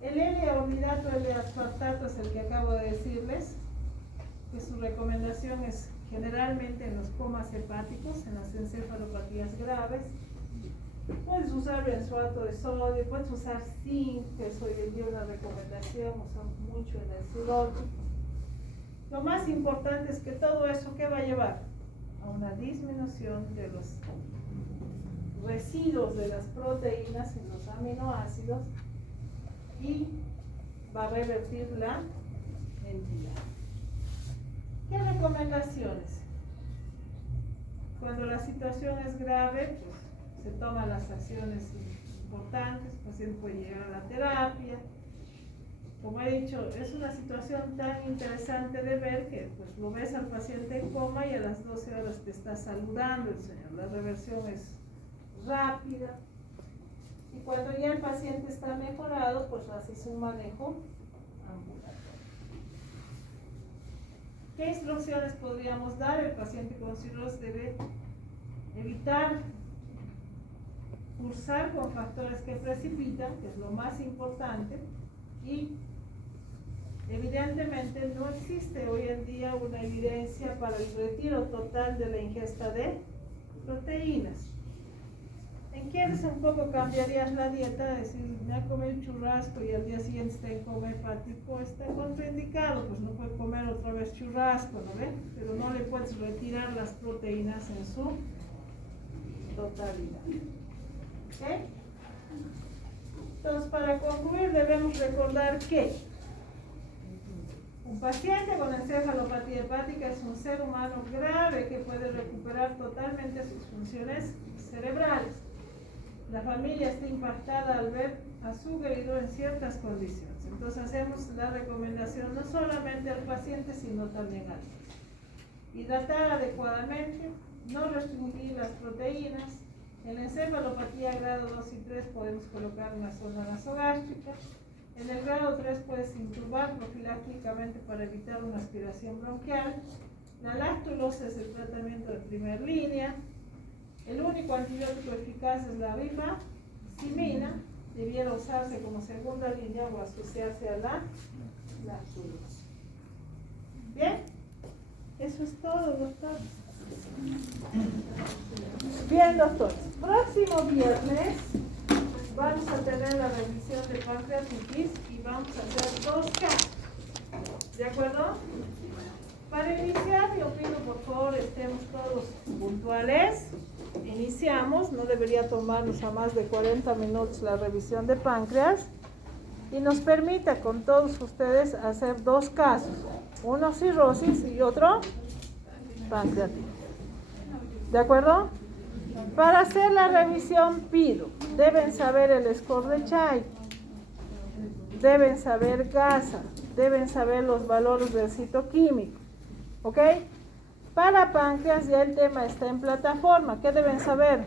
El L-ornidato, L-aspartato es el que acabo de decirles, que su recomendación es generalmente en los comas hepáticos, en las encefalopatías graves. Puedes usar benzoato de sodio, puedes usar zinc, que es hoy en día una recomendación, usamos mucho en el cirrótico. Lo más importante es que todo eso, ¿qué va a llevar? A una disminución de los residuos de las proteínas en los aminoácidos y va a revertir la entidad. ¿Qué recomendaciones? Cuando la situación es grave, pues se toman las acciones importantes, el paciente puede llegar a la terapia. Como he dicho, es una situación tan interesante de ver que pues lo ves al paciente en coma y a las 12 horas te está saludando el señor. La reversión es rápida. Y cuando ya el paciente está mejorado, pues haces un manejo ambulatorio. ¿Qué instrucciones podríamos dar? El paciente con cirrosis debe evitar cursar con factores que precipitan, que es lo más importante, y evidentemente no existe hoy en día una evidencia para el retiro total de la ingesta de proteínas. ¿En quienes un poco cambiarías la dieta? Decir, me ha comido un churrasco y al día siguiente está en coma hepático, está contraindicado, pues no puede comer otra vez churrasco, ¿no ve? Pero no le puedes retirar las proteínas en su totalidad. ¿Ok? Entonces, para concluir, debemos recordar que un paciente con encefalopatía hepática es un ser humano grave que puede recuperar totalmente sus funciones cerebrales. La familia está impactada al ver a su querido en ciertas condiciones. Entonces hacemos la recomendación no solamente al paciente, sino también al paciente. Hidratar adecuadamente, no restringir las proteínas. En la encefalopatía grado 2 y 3 podemos colocar una sonda nasogástrica. En el grado 3 puedes intubar profilácticamente para evitar una aspiración bronquial. La lactulosa es el tratamiento de primera línea. El único antibiótico eficaz es la rifaximina. Debiera usarse como segunda línea o asociarse a la lactulosa. Bien, eso es todo, doctor. Bien, doctor. Próximo viernes vamos a tener la revisión de pancreatitis y vamos a hacer 2 casos. ¿De acuerdo? Para iniciar, yo pido por favor estemos todos puntuales. Iniciamos, no debería tomarnos a más de 40 minutos la revisión de páncreas y nos permite con todos ustedes hacer dos casos, uno cirrosis y otro pancreatitis. ¿De acuerdo? Para hacer la revisión pido, deben saber el score de Chai, deben saber gasa, deben saber los valores del citoquímico, ¿ok? Para páncreas ya el tema está en plataforma. ¿Qué deben saber?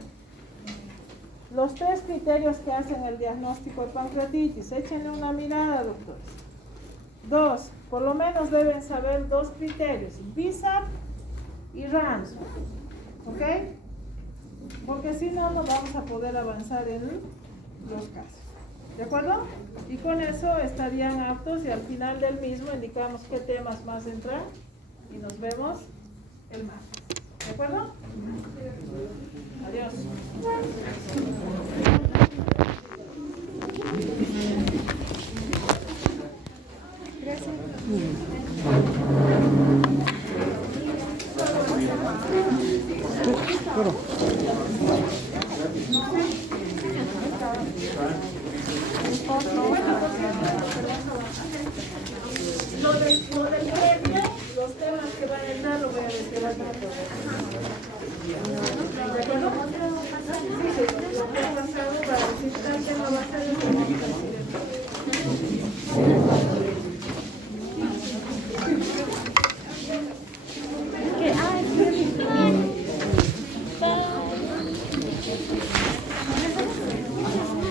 Los 3 criterios que hacen el diagnóstico de pancreatitis. Échenle una mirada, doctores. 2, por lo menos deben saber 2 criterios, BISAP y RANS, ¿ok? Porque si no, no vamos a poder avanzar en los casos. ¿De acuerdo? Y con eso estarían aptos y al final del mismo indicamos qué temas más entran y nos vemos el martes. ¿De acuerdo? Adiós. Lo del premio, los temas que van a entrar lo voy a decir al rato. ¿De acuerdo? Sí, lo que ha pasado para decir tal tema va a ser lo que vamos a decir. Bye.